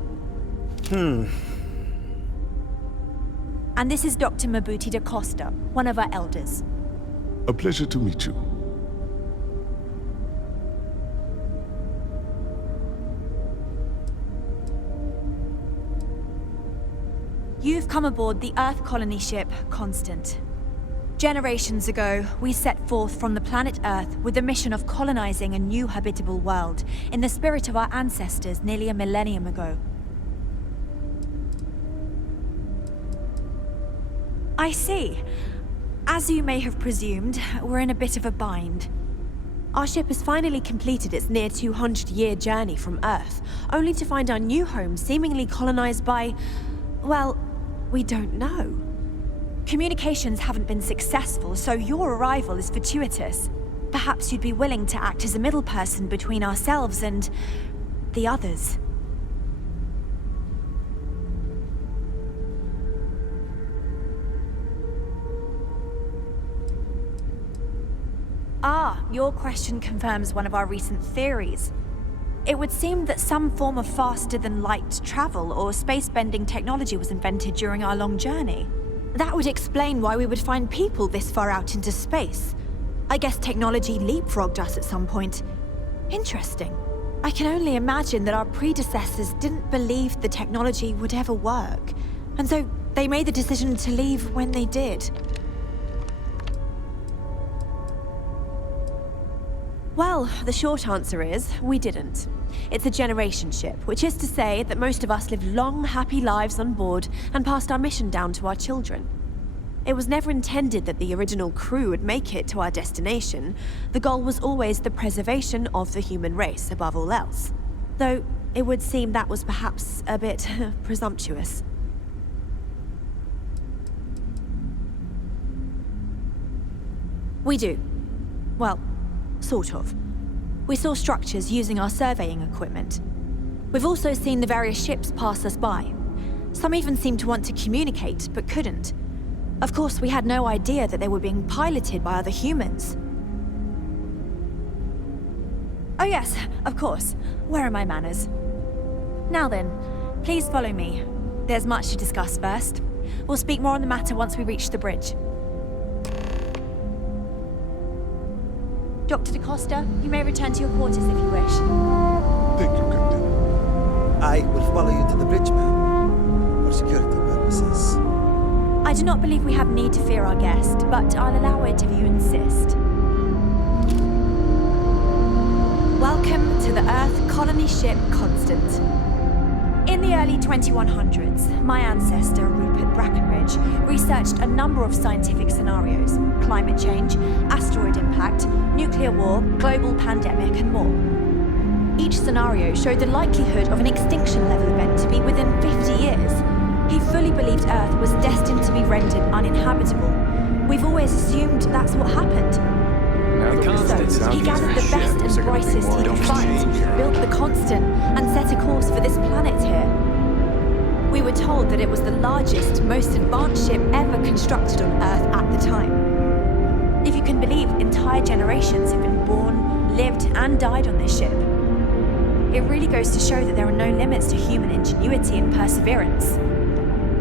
And this is Dr. Mabuti da Costa, one of our elders. A pleasure to meet you. You've come aboard the Earth colony ship, Constant. Generations ago, we set forth from the planet Earth with the mission of colonizing a new habitable world, in the spirit of our ancestors nearly a millennium ago. I see. As you may have presumed, we're in a bit of a bind. Our ship has finally completed its near 200-year journey from Earth, only to find our new home seemingly colonized by, well, we don't know. Communications haven't been successful, so your arrival is fortuitous. Perhaps you'd be willing to act as a middle person between ourselves and the others. Ah, your question confirms one of our recent theories. It would seem that some form of faster-than-light travel or space-bending technology was invented during our long journey. That would explain why we would find people this far out into space. I guess technology leapfrogged us at some point. Interesting. I can only imagine that our predecessors didn't believe the technology would ever work, and so they made the decision to leave when they did. Well, the short answer is, we didn't. It's a generation ship, which is to say that most of us lived long, happy lives on board and passed our mission down to our children. It was never intended that the original crew would make it to our destination. The goal was always the preservation of the human race above all else. Though, it would seem that was perhaps a bit presumptuous. We do. Well, sort of. We saw structures using our surveying equipment. We've also seen the various ships pass us by. Some even seemed to want to communicate, but couldn't. Of course, we had no idea that they were being piloted by other humans. Oh yes, of course. Where are my manners? Now then, please follow me. There's much to discuss first. We'll speak more on the matter once we reach the bridge. Dr. DaCosta, you may return to your quarters if you wish. Thank you, Captain. I will follow you to the bridge, ma'am, for security purposes. I do not believe we have need to fear our guest, but I'll allow it if you insist. Welcome to the Earth colony ship Constant. In the early 2100s, my ancestor, Rupert Brackenridge, researched a number of scientific scenarios: climate change, asteroid impact, nuclear war, global pandemic, and more. Each scenario showed the likelihood of an extinction-level event to be within 50 years. He fully believed Earth was destined to be rendered uninhabitable. We've always assumed that's what happened. So, he gathered the best and brightest he could find, built the Constant, and set a course for this planet here. We were told that it was the largest, most advanced ship ever constructed on Earth at the time. If you can believe, entire generations have been born, lived, and died on this ship. It really goes to show that there are no limits to human ingenuity and perseverance.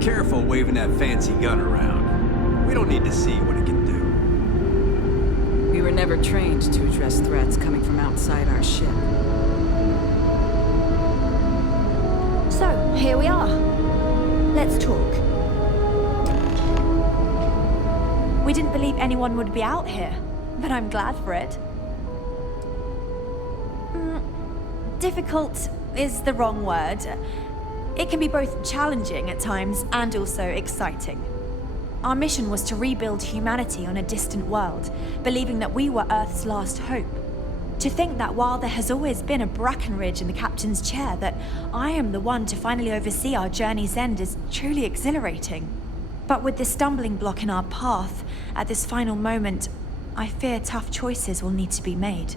Careful waving that fancy gun around. We don't need to see what it can do. We were never trained to address threats coming from outside our ship. So, here we are. Let's talk. We didn't believe anyone would be out here, but I'm glad for it. Difficult is the wrong word. It can be both challenging at times and also exciting. Our mission was to rebuild humanity on a distant world, believing that we were Earth's last hope. To think that while there has always been a Brackenridge in the captain's chair, that I am the one to finally oversee our journey's end is truly exhilarating. But with this stumbling block in our path, at this final moment, I fear tough choices will need to be made.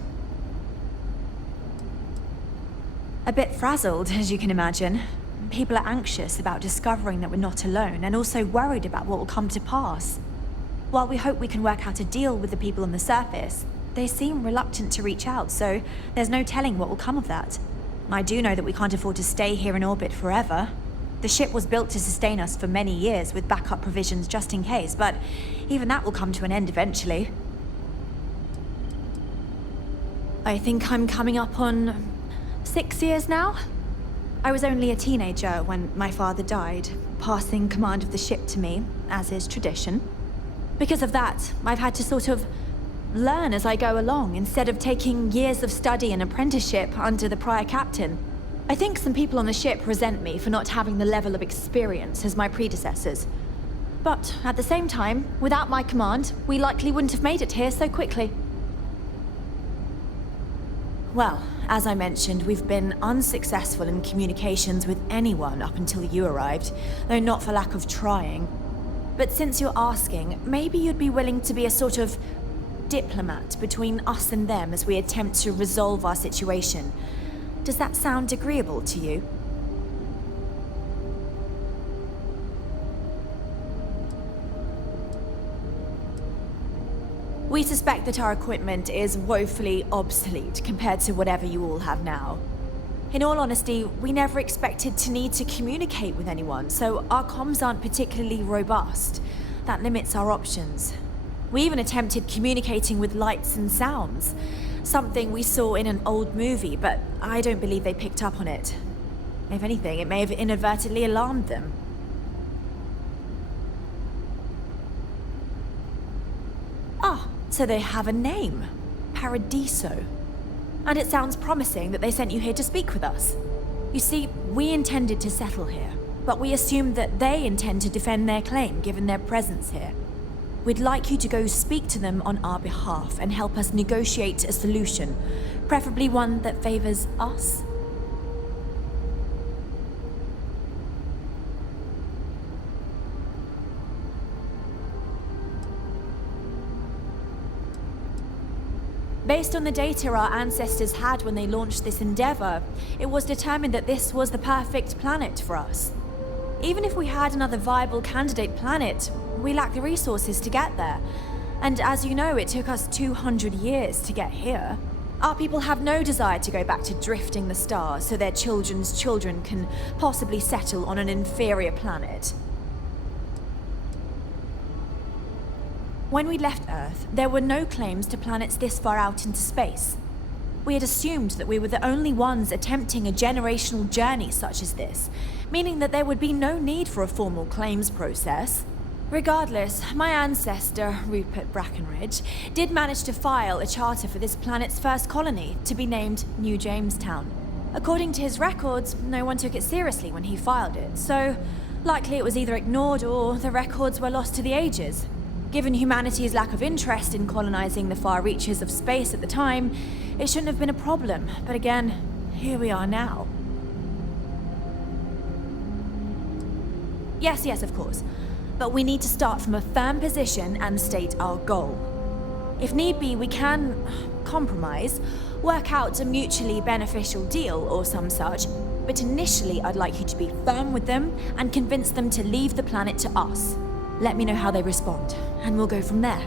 A bit frazzled, as you can imagine. People are anxious about discovering that we're not alone, and also worried about what will come to pass. While we hope we can work out a deal with the people on the surface, they seem reluctant to reach out, so there's no telling what will come of that. I do know that we can't afford to stay here in orbit forever. The ship was built to sustain us for many years with backup provisions just in case, but even that will come to an end eventually. I think I'm coming up on 6 years now. I was only a teenager when my father died, passing command of the ship to me, as is tradition. Because of that, I've had to sort of learn as I go along, instead of taking years of study and apprenticeship under the prior captain. I think some people on the ship resent me for not having the level of experience as my predecessors. But at the same time, without my command, we likely wouldn't have made it here so quickly. Well, as I mentioned, we've been unsuccessful in communications with anyone up until you arrived, though not for lack of trying. But since you're asking, maybe you'd be willing to be a sort of diplomat between us and them as we attempt to resolve our situation. Does that sound agreeable to you? We suspect that our equipment is woefully obsolete compared to whatever you all have now. In all honesty, we never expected to need to communicate with anyone, so our comms aren't particularly robust. That limits our options. We even attempted communicating with lights and sounds, something we saw in an old movie, but I don't believe they picked up on it. If anything, it may have inadvertently alarmed them. Ah, so they have a name. Paradiso. And it sounds promising that they sent you here to speak with us. You see, we intended to settle here, but we assumed that they intend to defend their claim given their presence here. We'd like you to go speak to them on our behalf and help us negotiate a solution, preferably one that favors us. Based on the data our ancestors had when they launched this endeavor, it was determined that this was the perfect planet for us. Even if we had another viable candidate planet, we lack the resources to get there. And as you know, it took us 200 years to get here. Our people have no desire to go back to drifting the stars so their children's children can possibly settle on an inferior planet. When we left Earth, there were no claims to planets this far out into space. We had assumed that we were the only ones attempting a generational journey such as this, meaning that there would be no need for a formal claims process. Regardless, my ancestor, Rupert Brackenridge, did manage to file a charter for this planet's first colony, to be named New Jamestown. According to his records, no one took it seriously when he filed it, so likely it was either ignored or the records were lost to the ages. Given humanity's lack of interest in colonizing the far reaches of space at the time, it shouldn't have been a problem. But again, here we are now. Yes, of course. But we need to start from a firm position and state our goal. If need be, we can compromise, work out a mutually beneficial deal or some such. But initially, I'd like you to be firm with them and convince them to leave the planet to us. Let me know how they respond, and we'll go from there.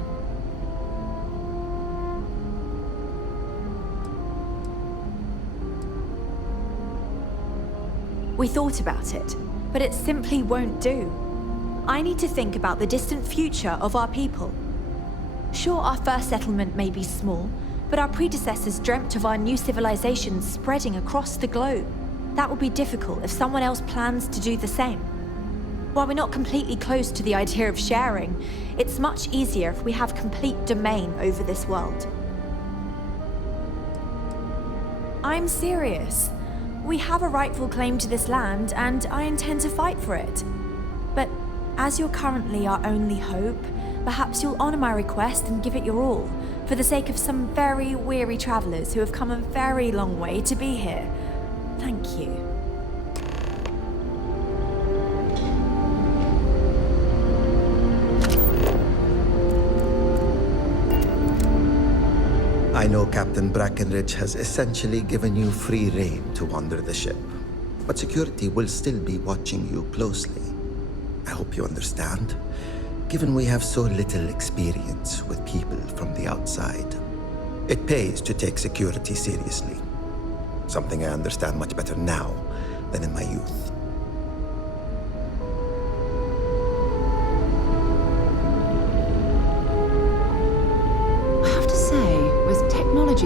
We thought about it, but it simply won't do. I need to think about the distant future of our people. Sure, our first settlement may be small, but our predecessors dreamt of our new civilization spreading across the globe. That will be difficult if someone else plans to do the same. While we're not completely close to the idea of sharing, it's much easier if we have complete domain over this world. I'm serious. We have a rightful claim to this land, and I intend to fight for it. But as you're currently our only hope, perhaps you'll honor my request and give it your all, for the sake of some very weary travelers who have come a very long way to be here. Thank you. I know Captain Brackenridge has essentially given you free rein to wander the ship, but security will still be watching you closely. I hope you understand, given we have so little experience with people from the outside. It pays to take security seriously, something I understand much better now than in my youth.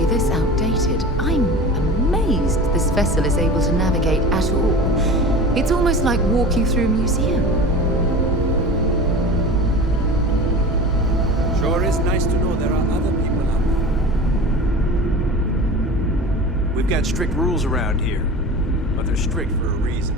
This outdated, I'm amazed this vessel is able to navigate at all. It's almost like walking through a museum. Sure is nice to know there are other people out there. We've got strict rules around here, but they're strict for a reason.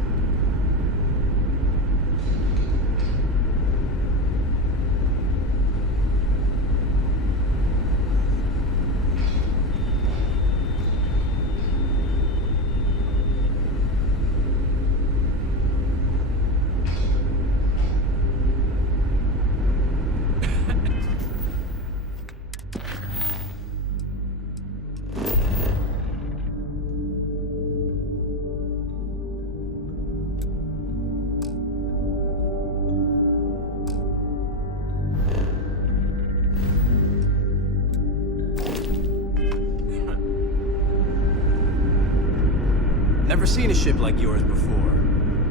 Never seen a ship like yours before.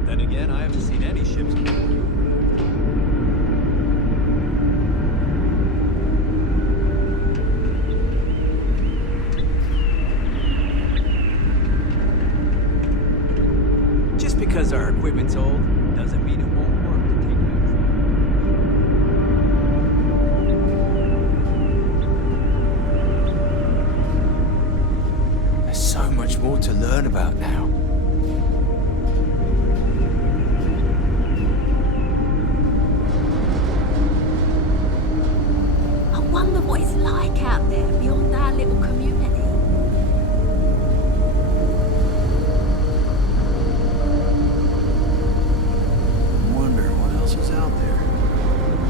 Then again, I haven't seen any ships before. Just because our equipment's old doesn't mean it won't work to take that trip.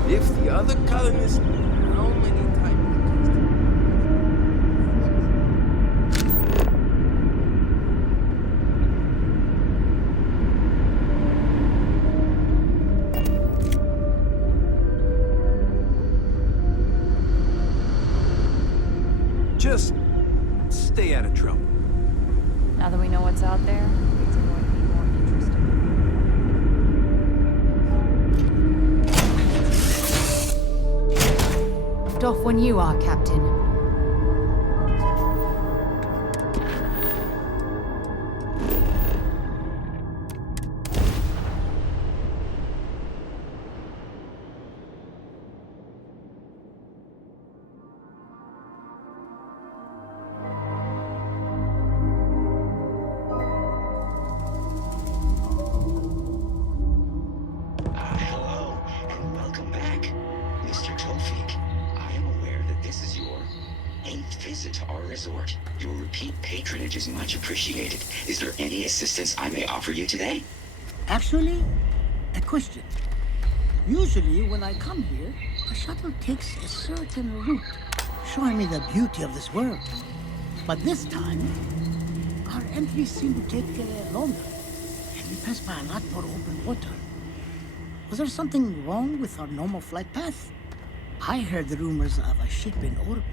If the other colonists knew how many times... Just stay out of trouble. Now that we know what's out there, it's going to be more interesting. Lift off when you are, Captain. Hello, and welcome back. Mr. Tofik, I am aware that this is your 8th visit to our resort. Your repeat patronage is much appreciated. Is there any assistance I may offer you today? Actually, a question. Usually, when I come here, a shuttle takes a certain route, showing me the beauty of this world. But this time, our entries seem to take longer, and we pass by a lot more open water. Was there something wrong with our normal flight path? I heard the rumors of a ship in orbit.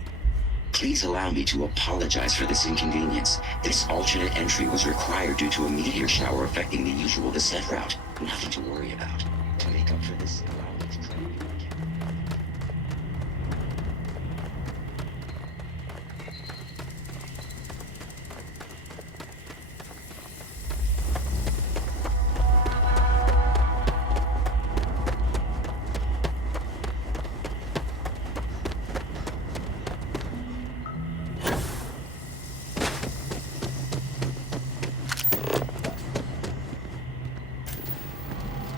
Please allow me to apologize for this inconvenience. This alternate entry was required due to a meteor shower affecting the usual descent route. Nothing to worry about. To make up for this, allow me to try.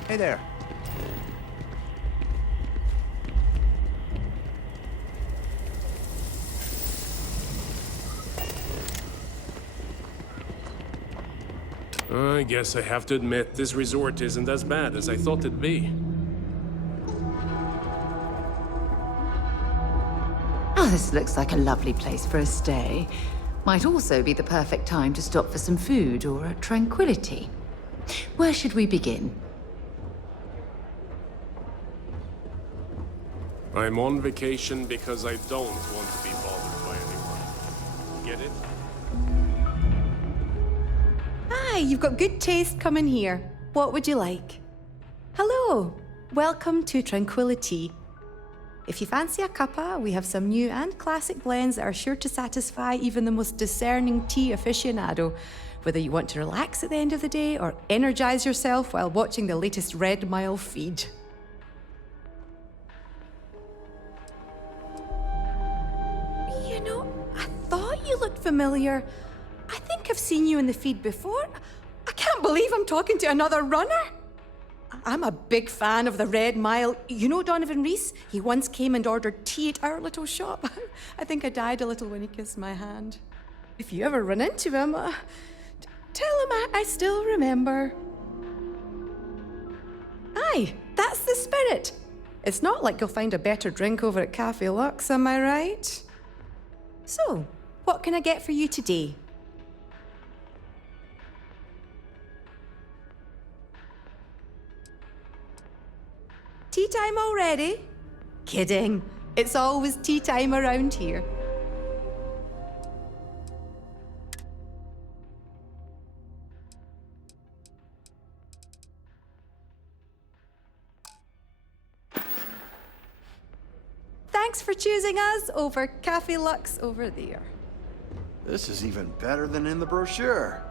Hey there. I guess I have to admit, this resort isn't as bad as I thought it'd be. Oh, this looks like a lovely place for a stay. Might also be the perfect time to stop for some food or a tranquility. Where should we begin? I'm on vacation because I don't want to be bothered by anyone. Get it? Hi, you've got good taste coming here. What would you like? Hello, welcome to Tranquility. If you fancy a cuppa, we have some new and classic blends that are sure to satisfy even the most discerning tea aficionado, whether you want to relax at the end of the day or energize yourself while watching the latest Red Mile feed. You know, I thought you looked familiar. I think I've seen you in the feed before. I can't believe I'm talking to another runner. I'm a big fan of the Red Mile. You know Donovan Reese? He once came and ordered tea at our little shop. I think I died a little when he kissed my hand. If you ever run into him, tell him I still remember. Aye, that's the spirit. It's not like you'll find a better drink over at Cafe Lux, am I right? So, what can I get for you today? Tea time already? Kidding. It's always tea time around here. Thanks for choosing us over Cafe Lux over there. This is even better than in the brochure.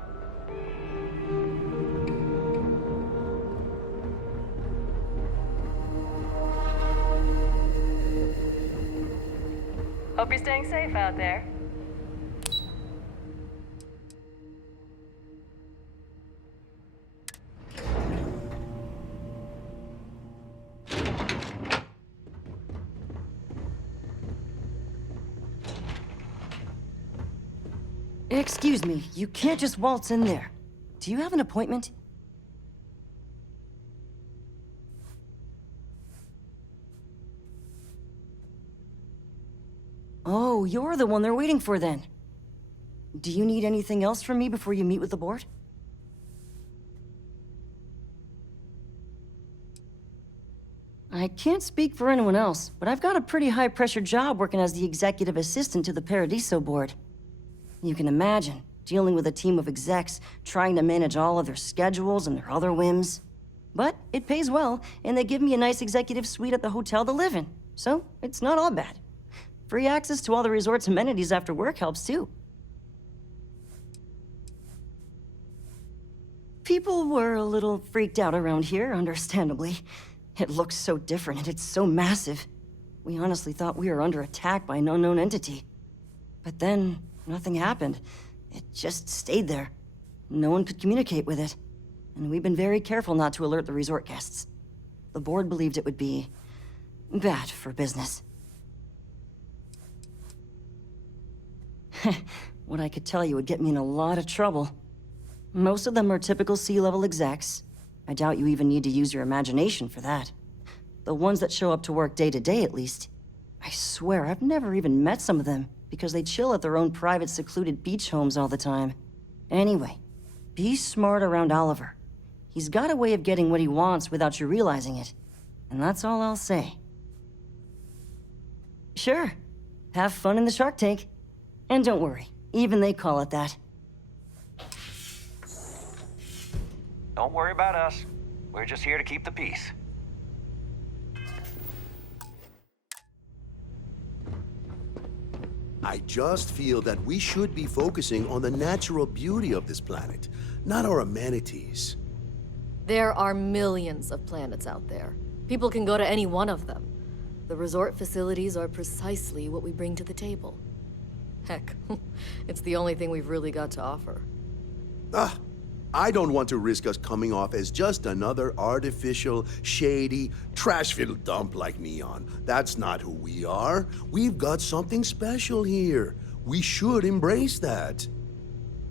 Hope you're staying safe out there. Excuse me, you can't just waltz in there. Do you have an appointment? Oh, you're the one they're waiting for then. Do you need anything else from me before you meet with the board? I can't speak for anyone else, but I've got a pretty high-pressure job working as the executive assistant to the Paradiso board. You can imagine, dealing with a team of execs, trying to manage all of their schedules and their other whims. But it pays well, and they give me a nice executive suite at the hotel to live in, so it's not all bad. Free access to all the resort's amenities after work helps too. People were a little freaked out around here, understandably. It looks so different and it's so massive. We honestly thought we were under attack by an unknown entity. But then, nothing happened. It just stayed there. No one could communicate with it. And we've been very careful not to alert the resort guests. The board believed it would be bad for business. What I could tell you would get me in a lot of trouble. Most of them are typical C-level execs. I doubt you even need to use your imagination for that. The ones that show up to work day to day, at least. I swear, I've never even met some of them, because they chill at their own private, secluded beach homes all the time. Anyway, be smart around Oliver. He's got a way of getting what he wants without you realizing it. And that's all I'll say. Sure. Have fun in the shark tank. And don't worry, even they call it that. Don't worry about us. We're just here to keep the peace. I just feel that we should be focusing on the natural beauty of this planet, not our amenities. There are millions of planets out there. People can go to any one of them. The resort facilities are precisely what we bring to the table. Heck, it's the only thing we've really got to offer. I don't want to risk us coming off as just another artificial, shady, trash-filled dump like Neon. That's not who we are. We've got something special here. We should embrace that.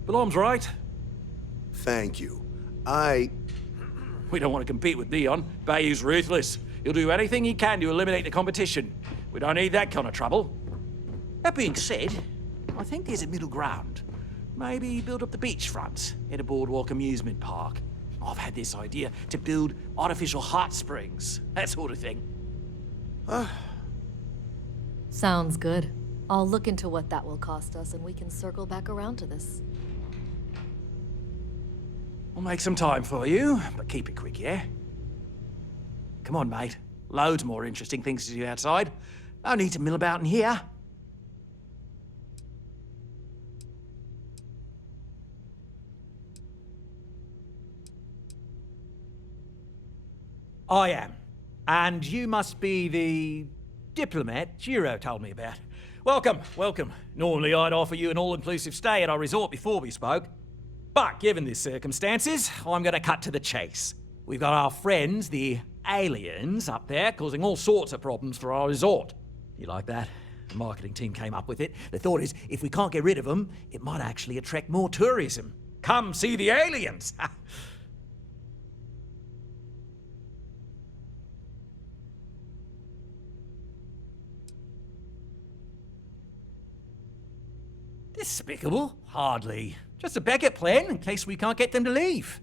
Belom's right. Thank you. We don't want to compete with Neon. Bayou's ruthless. He'll do anything he can to eliminate the competition. We don't need that kind of trouble. That being said, I think there's a middle ground. Maybe build up the beachfront in a boardwalk amusement park. I've had this idea to build artificial hot springs, that sort of thing. Sounds good. I'll look into what that will cost us and we can circle back around to this. I'll make some time for you, but keep it quick, yeah? Come on, mate. Loads more interesting things to do outside. No need to mill about in here. I am. And you must be the diplomat Jiro told me about. Welcome, welcome. Normally I'd offer you an all-inclusive stay at our resort before we spoke. But given the circumstances, I'm gonna cut to the chase. We've got our friends, the aliens, up there causing all sorts of problems for our resort. You like that? The marketing team came up with it. The thought is, if we can't get rid of them, it might actually attract more tourism. Come see the aliens! Despicable? Hardly. Just a backup plan in case we can't get them to leave.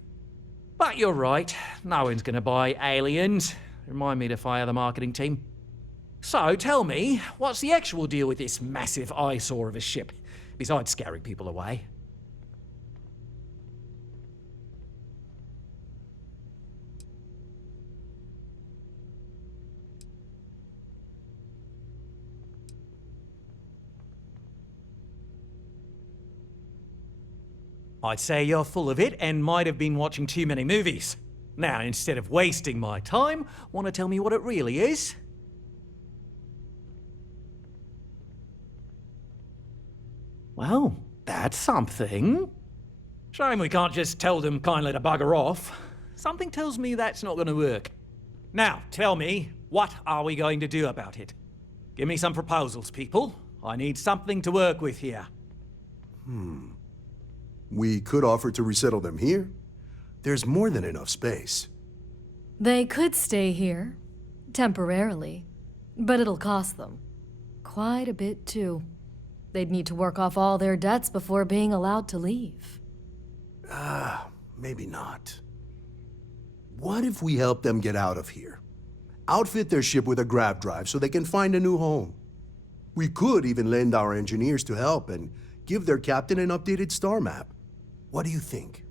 But you're right, no one's gonna buy aliens. Remind me to fire the marketing team. So tell me, what's the actual deal with this massive eyesore of a ship, besides scaring people away? I'd say you're full of it and might have been watching too many movies. Now, instead of wasting my time, want to tell me what it really is? Well, that's something. Shame we can't just tell them kindly to bugger off. Something tells me that's not going to work. Now, tell me, what are we going to do about it? Give me some proposals, people. I need something to work with here. We could offer to resettle them here. There's more than enough space. They could stay here, temporarily, but it'll cost them quite a bit, too. They'd need to work off all their debts before being allowed to leave. Maybe not. What if we help them get out of here? Outfit their ship with a grav drive so they can find a new home. We could even lend our engineers to help and give their captain an updated star map. What do you think?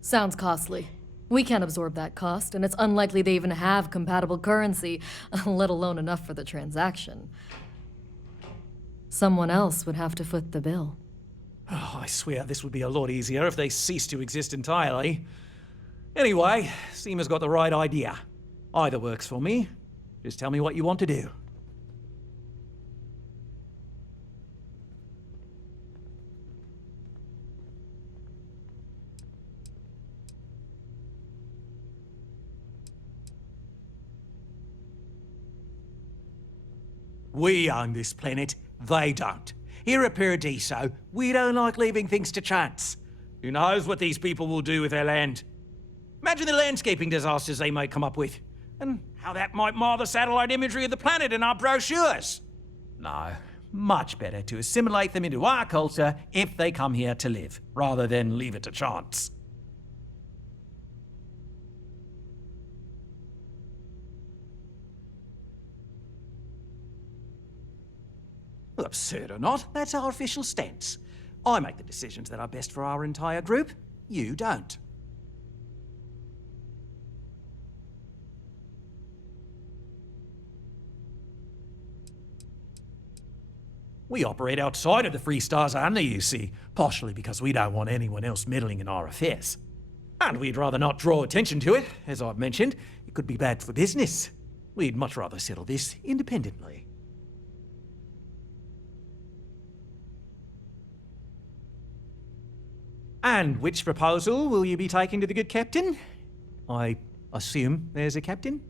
Sounds costly. We can't absorb that cost, and it's unlikely they even have compatible currency, let alone enough for the transaction. Someone else would have to foot the bill. Oh, I swear this would be a lot easier if they ceased to exist entirely. Anyway, Seema's got the right idea. Either works for me. Just tell me what you want to do. We own this planet, they don't. Here at Paradiso, we don't like leaving things to chance. Who knows what these people will do with their land? Imagine the landscaping disasters they might come up with, and how that might mar the satellite imagery of the planet in our brochures. No, much better to assimilate them into our culture if they come here to live, rather than leave it to chance. Well, absurd or not, that's our official stance. I make the decisions that are best for our entire group. You don't. We operate outside of the Free Stars only, you see, partially because we don't want anyone else meddling in our affairs. And we'd rather not draw attention to it. As I've mentioned, it could be bad for business. We'd much rather settle this independently. And which proposal will you be taking to the good captain? I assume there's a captain?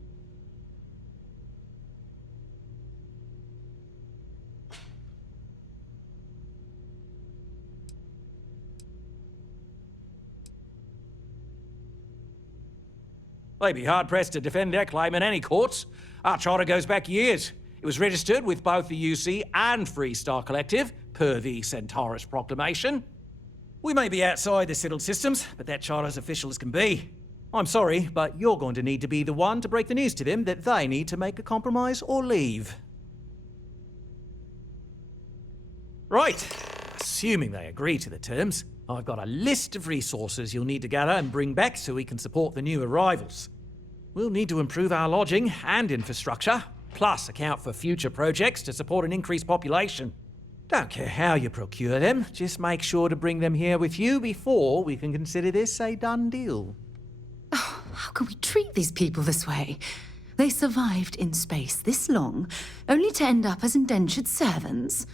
They'd be hard-pressed to defend their claim in any courts. Our charter goes back years. It was registered with both the UC and Free Star Collective, per the Centaurus Proclamation. We may be outside the settled systems, but that charter's official as can be. I'm sorry, but you're going to need to be the one to break the news to them that they need to make a compromise or leave. Right. Assuming they agree to the terms, I've got a list of resources you'll need to gather and bring back so we can support the new arrivals. We'll need to improve our lodging and infrastructure, plus account for future projects to support an increased population. Don't care how you procure them, just make sure to bring them here with you before we can consider this a done deal. Oh, how can we treat these people this way? They survived in space this long, only to end up as indentured servants.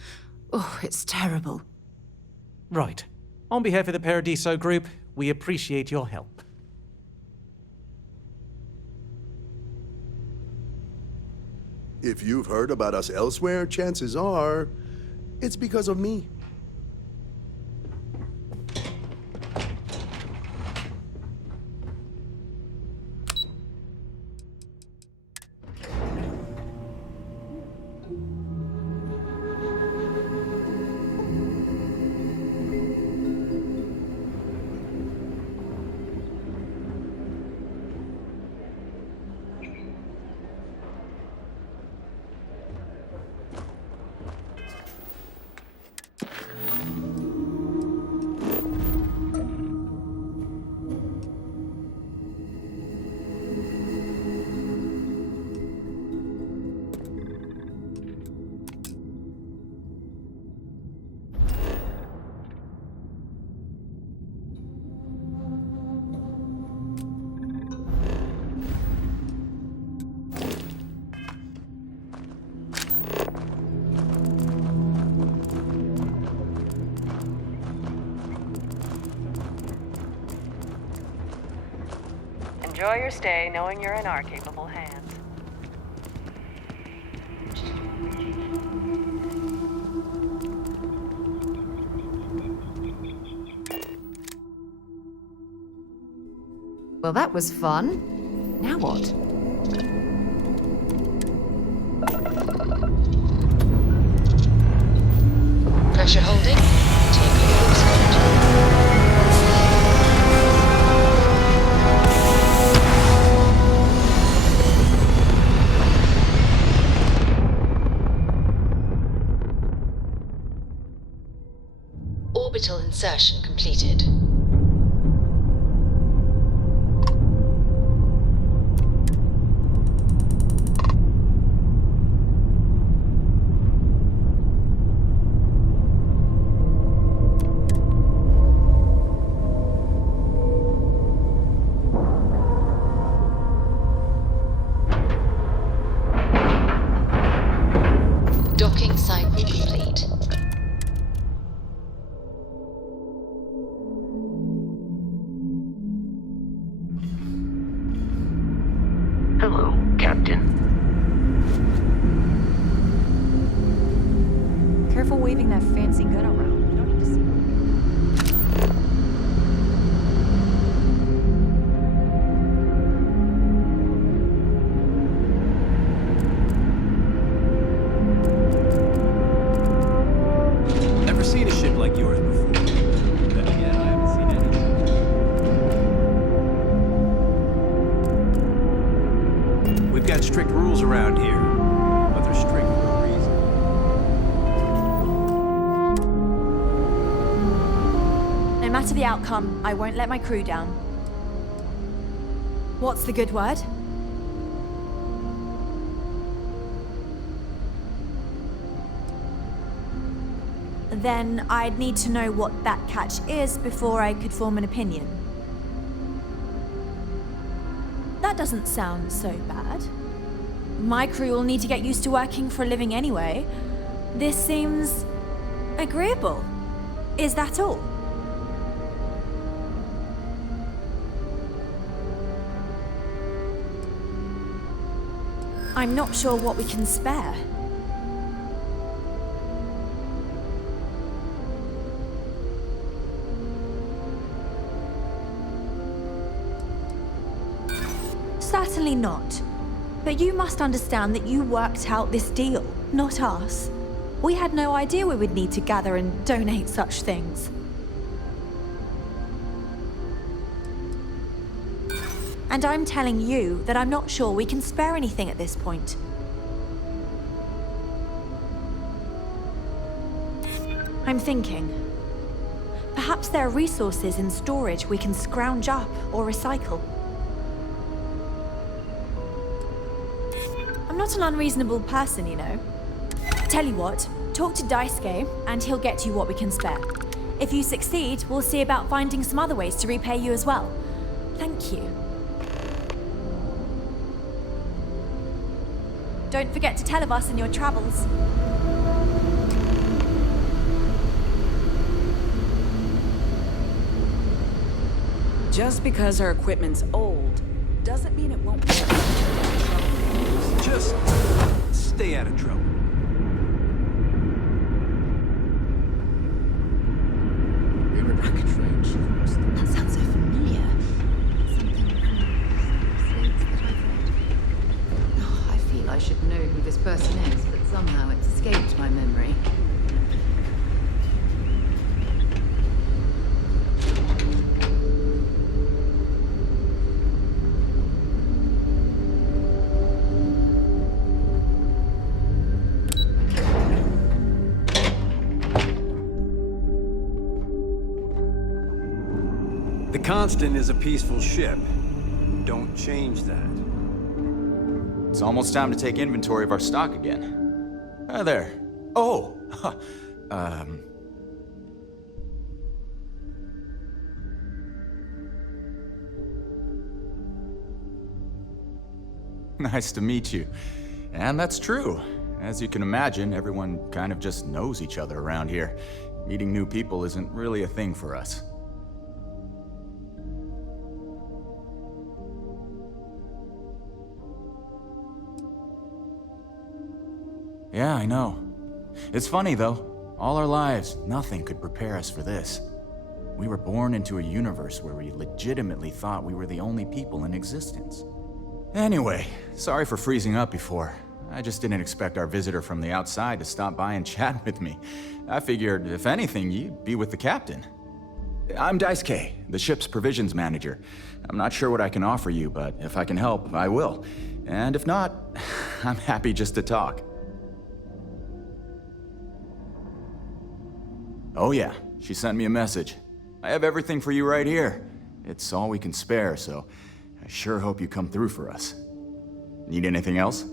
Oh, it's terrible. Right. On behalf of the Paradiso Group, we appreciate your help. If you've heard about us elsewhere, chances are it's because of me. Enjoy your stay knowing you're in our capable hands. Well, that was fun. Now what? Insertion completed. Docking cycle complete. Hello, Captain. Careful waving that fancy gun around. You don't need to see. Never seen a ship like yours before. Then again, I haven't seen any ships. We've got strict rules around here, but they're strict for a reason. No matter the outcome, I won't let my crew down. What's the good word? Then I'd need to know what that catch is before I could form an opinion. That doesn't sound so bad. My crew will need to get used to working for a living anyway. This seems agreeable. Is that all? I'm not sure what we can spare. Certainly not. But you must understand that you worked out this deal, not us. We had no idea we would need to gather and donate such things. And I'm telling you that I'm not sure we can spare anything at this point. I'm thinking. Perhaps there are resources in storage we can scrounge up or recycle. I'm not an unreasonable person, you know. Tell you what, talk to Daisuke, and he'll get you what we can spare. If you succeed, we'll see about finding some other ways to repay you as well. Thank you. Don't forget to tell of us in your travels. Just because our equipment's old doesn't mean it won't work. Just stay out of trouble. That sounds so familiar. Something from slates that I've read. Oh, I feel I should know who this person is, but somehow it's escaped my memory. The Constant is a peaceful ship. Don't change that. It's almost time to take inventory of our stock again. There. Oh! Nice to meet you. And that's true. As you can imagine, everyone kind of just knows each other around here. Meeting new people isn't really a thing for us. Yeah, I know. It's funny, though. All our lives, nothing could prepare us for this. We were born into a universe where we legitimately thought we were the only people in existence. Anyway, sorry for freezing up before. I just didn't expect our visitor from the outside to stop by and chat with me. I figured, if anything, you'd be with the captain. I'm Daisuke, the ship's provisions manager. I'm not sure what I can offer you, but if I can help, I will. And if not, I'm happy just to talk. Oh yeah, she sent me a message. I have everything for you right here. It's all we can spare, so I sure hope you come through for us. Need anything else?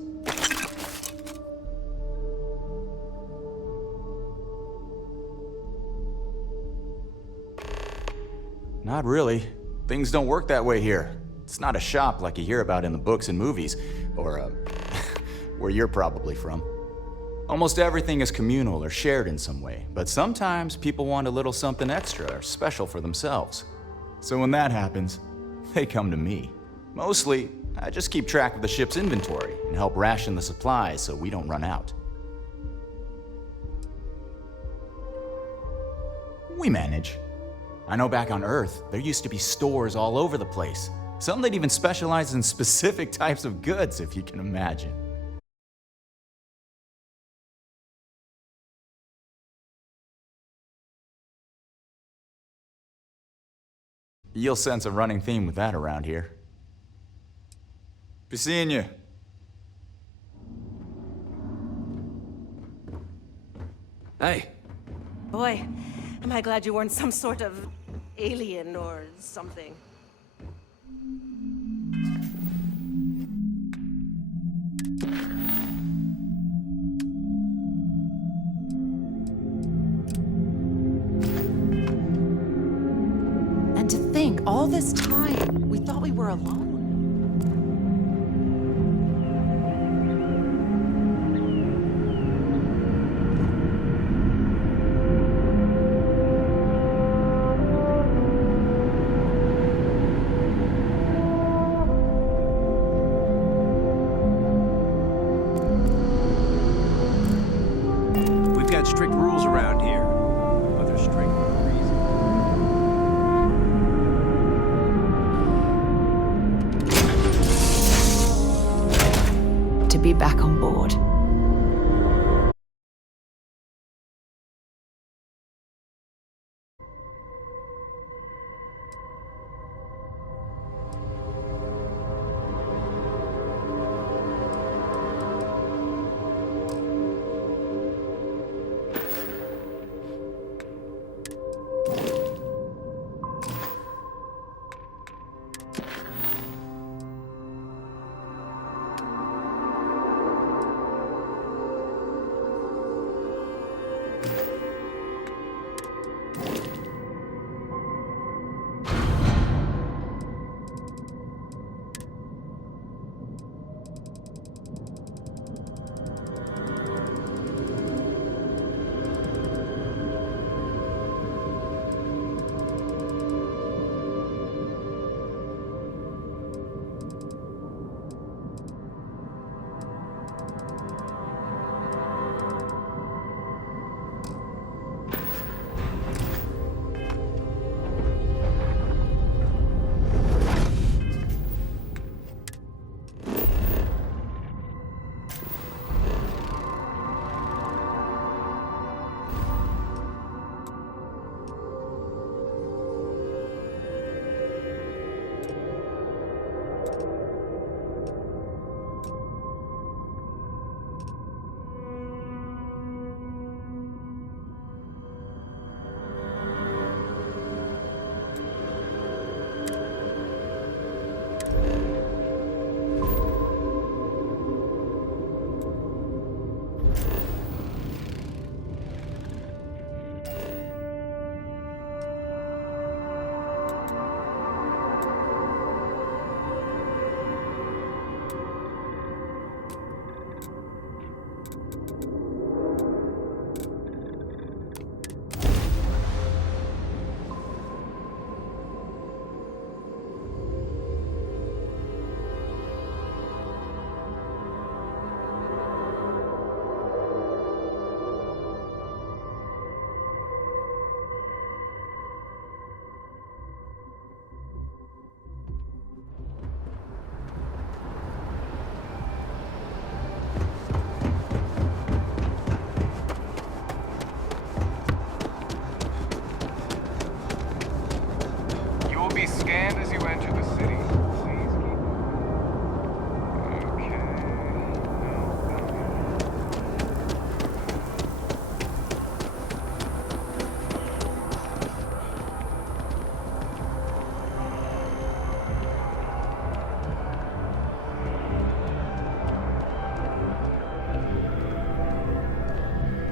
Not really. Things don't work that way here. It's not a shop like you hear about in the books and movies, or, where you're probably from. Almost everything is communal or shared in some way, but sometimes people want a little something extra or special for themselves. So when that happens, they come to me. Mostly, I just keep track of the ship's inventory and help ration the supplies so we don't run out. We manage. I know back on Earth, there used to be stores all over the place. Some that even specialize in specific types of goods, if you can imagine. You'll sense a running theme with that around here. Be seeing you. Hey. Boy, am I glad you weren't some sort of alien or something. And to think, all this time, we thought we were alone. We've got strict rules around here. But they're strict for a reason. To be back on board.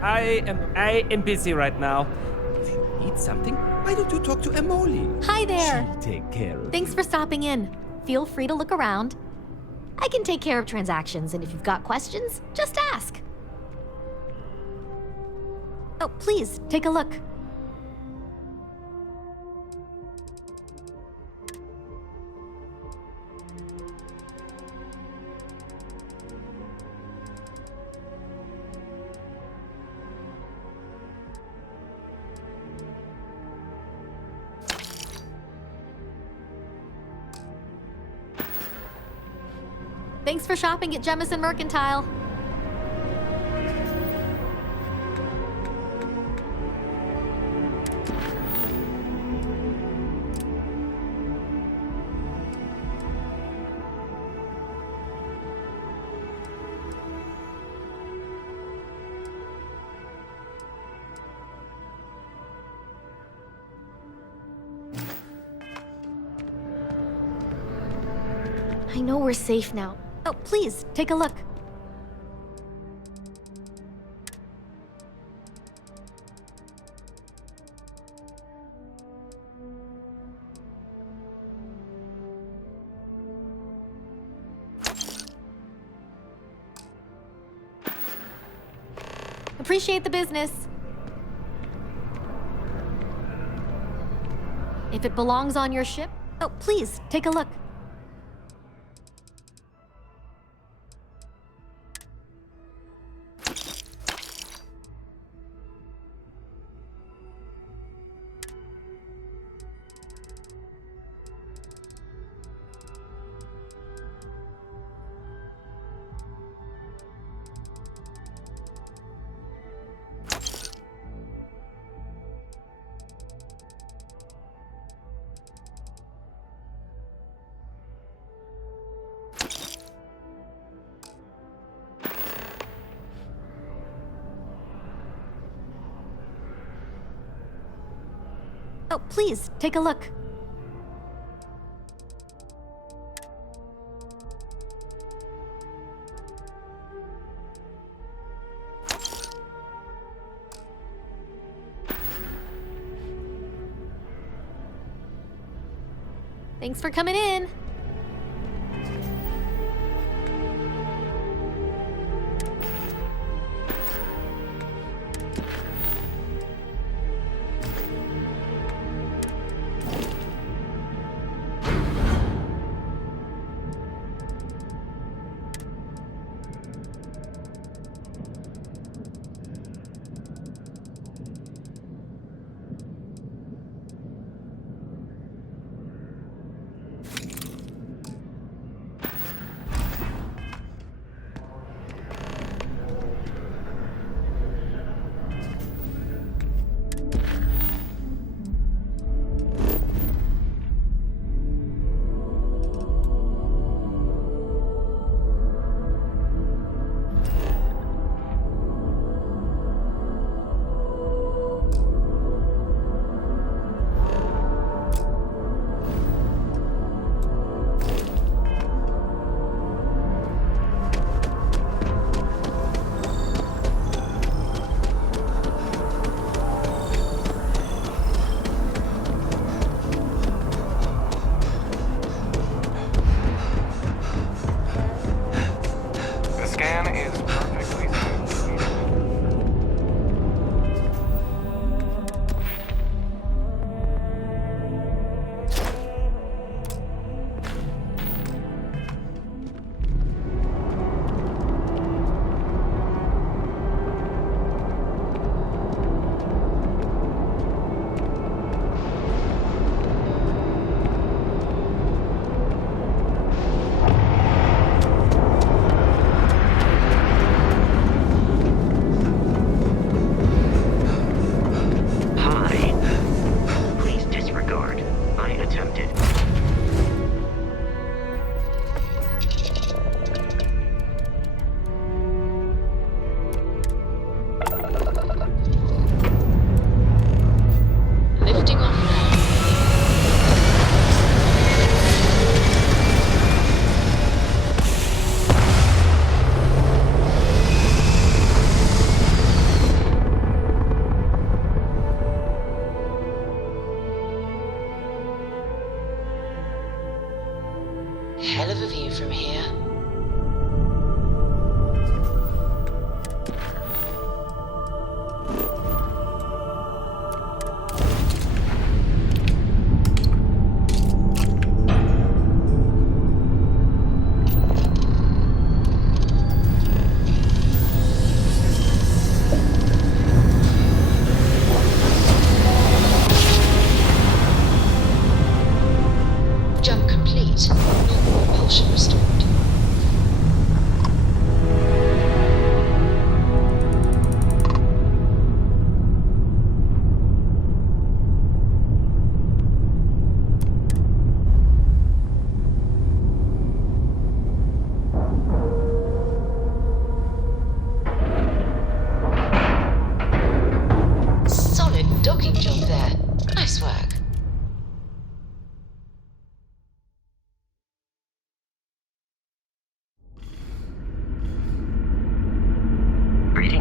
I am busy right now. If you need something, why don't you talk to Emoli? Hi there. She'll take care of Thanks you. for stopping in. Feel free to look around. I can take care of transactions, and if you've got questions, just ask. Oh, please, take a look. Thanks for shopping at Jemison Mercantile. I know we're safe now. Oh, please, take a look. Appreciate the business. If it belongs on your ship, oh, please, take a look. Oh, please, take a look. Thanks for coming in.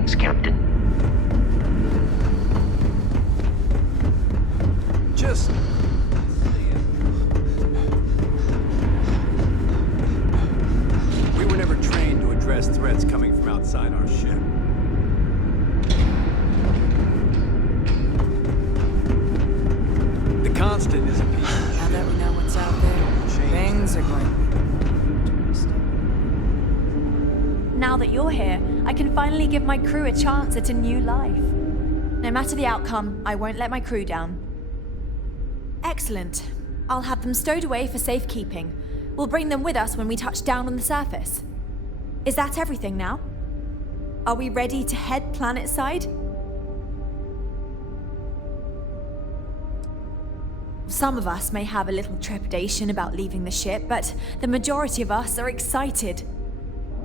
Thanks, Captain. Just... We were never trained to address threats coming from outside our ship. The constant is a piece. Now that we know what's out there, things are going. Now that you're here, I can finally give my crew a chance at a new life. No matter the outcome, I won't let my crew down. Excellent. I'll have them stowed away for safekeeping. We'll bring them with us when we touch down on the surface. Is that everything now? Are we ready to head planetside? Some of us may have a little trepidation about leaving the ship, but the majority of us are excited.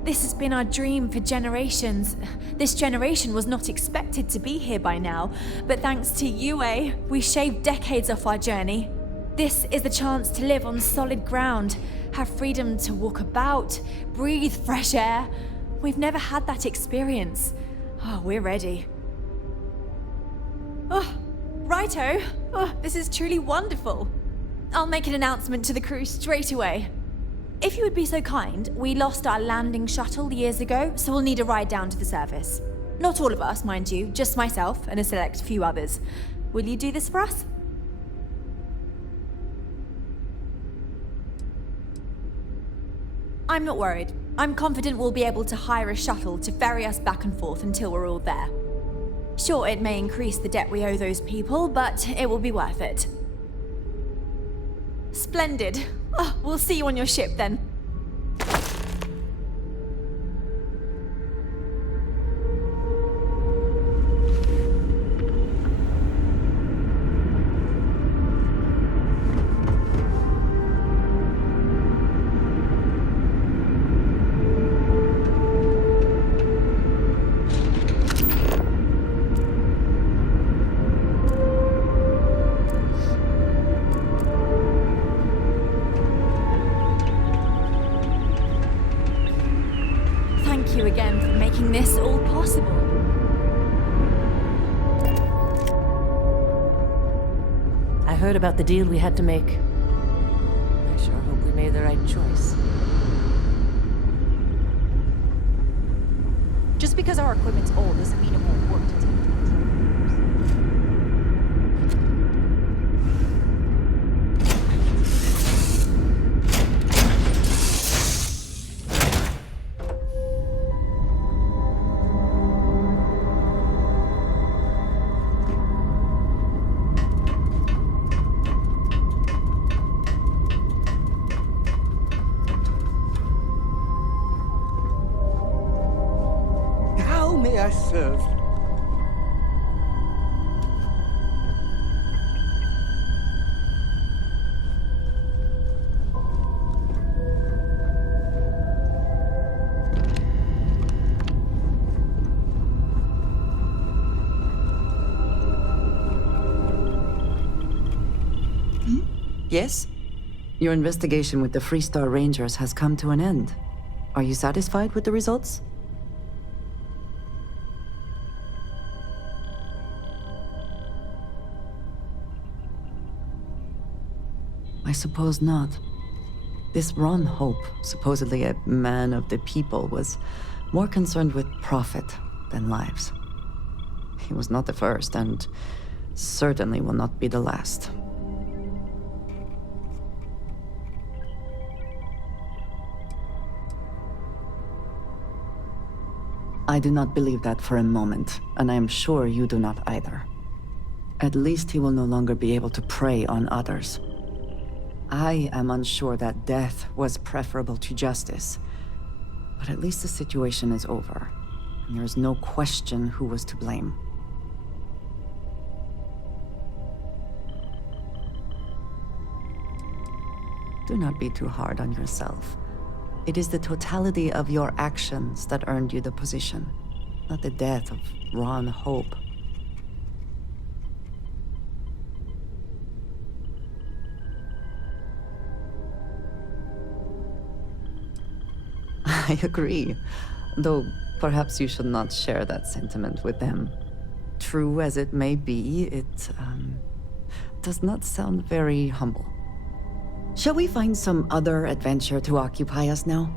This has been our dream for generations. This generation was not expected to be here by now, but thanks to UA, we shaved decades off our journey. This is the chance to live on solid ground, have freedom to walk about, breathe fresh air. We've never had that experience. Oh, we're ready. Oh, righto. Oh, this is truly wonderful. I'll make an announcement to the crew straight away. If you would be so kind, we lost our landing shuttle years ago, so we'll need a ride down to the surface. Not all of us, mind you, just myself and a select few others. Will you do this for us? I'm not worried. I'm confident we'll be able to hire a shuttle to ferry us back and forth until we're all there. Sure, it may increase the debt we owe those people, but it will be worth it. Splendid. Oh, we'll see you on your ship then. Thank you again for making this all possible. I heard about the deal we had to make. I sure hope we made the right choice. Just because our equipment's old doesn't mean it won't work to take it to How may I serve? Yes? Your investigation with the Freestar Rangers has come to an end. Are you satisfied with the results? I suppose not. This Ron Hope, supposedly a man of the people, was more concerned with profit than lives. He was not the first, and certainly will not be the last. I do not believe that for a moment, and I am sure you do not either. At least he will no longer be able to prey on others. I am unsure that death was preferable to justice, but at least the situation is over, and there is no question who was to blame. Do not be too hard on yourself. It is the totality of your actions that earned you the position, not the death of Ron Hope. I agree, though Perhaps you should not share that sentiment with them. True as it may be, it does not sound very humble. Shall we find some other adventure to occupy us now?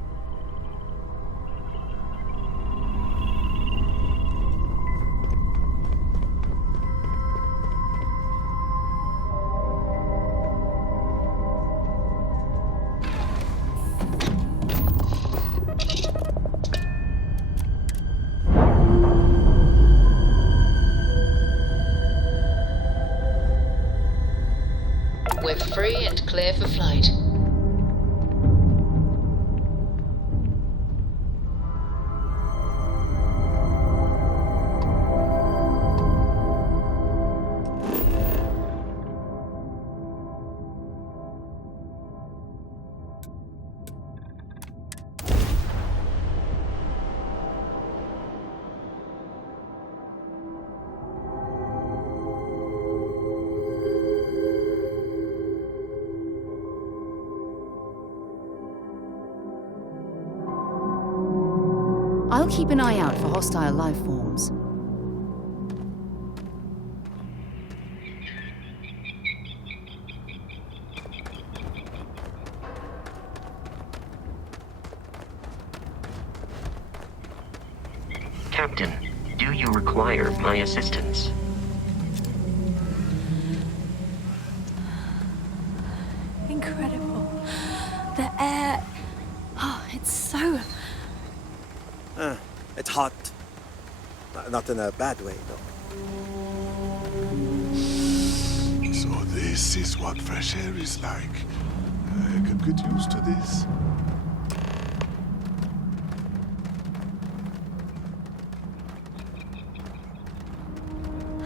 We're free and clear for flight. I'll keep an eye out for hostile life forms. Captain, do you require my assistance? Incredible. The air... Oh, it's so... It's hot. Not in a bad way, though. So this is what fresh air is like. I could get used to this.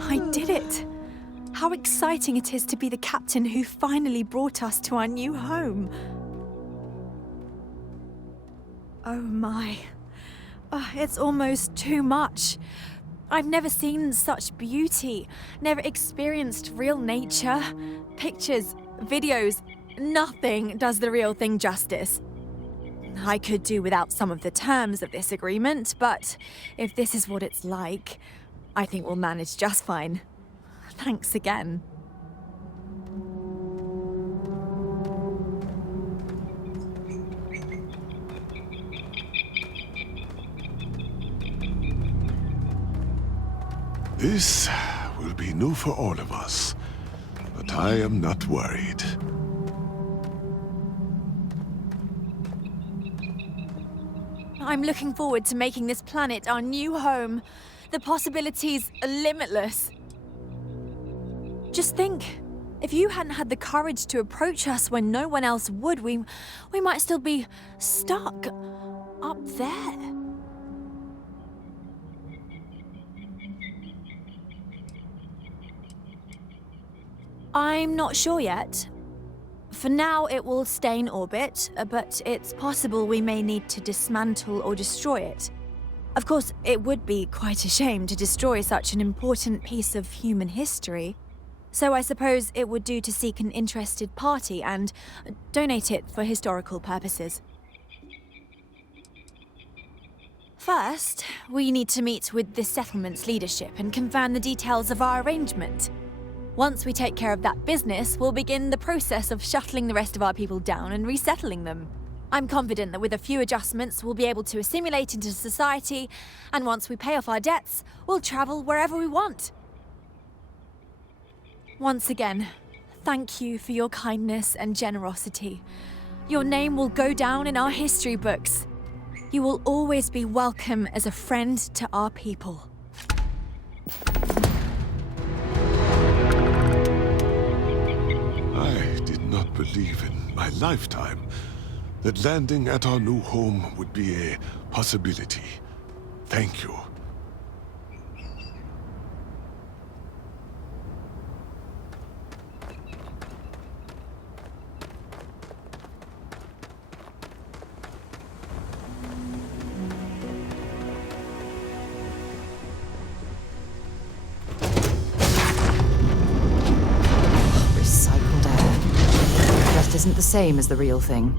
I did it! How exciting it is to be the captain who finally brought us to our new home. Oh my. Oh, it's almost too much. I've never seen such beauty, never experienced real nature. Pictures, videos, nothing does the real thing justice. I could do without some of the terms of this agreement, but if this is what it's like, I think we'll manage just fine. Thanks again. This will be new for all of us, but I am not worried. I'm looking forward to making this planet our new home. The possibilities are limitless. Just think, if you hadn't had the courage to approach us when no one else would, we might still be stuck up there. I'm not sure yet. For now, it will stay in orbit, but it's possible we may need to dismantle or destroy it. Of course, it would be quite a shame to destroy such an important piece of human history. So I suppose it would do to seek an interested party and donate it for historical purposes. First, we need to meet with the settlement's leadership and confirm the details of our arrangement. Once we take care of that business, we'll begin the process of shuttling the rest of our people down and resettling them. I'm confident that with a few adjustments, we'll be able to assimilate into society, and once we pay off our debts, we'll travel wherever we want. Once again, thank you for your kindness and generosity. Your name will go down in our history books. You will always be welcome as a friend to our people. I did not believe in my lifetime that landing at our new home would be a possibility. Thank you. Recycled air. Just isn't the same as the real thing.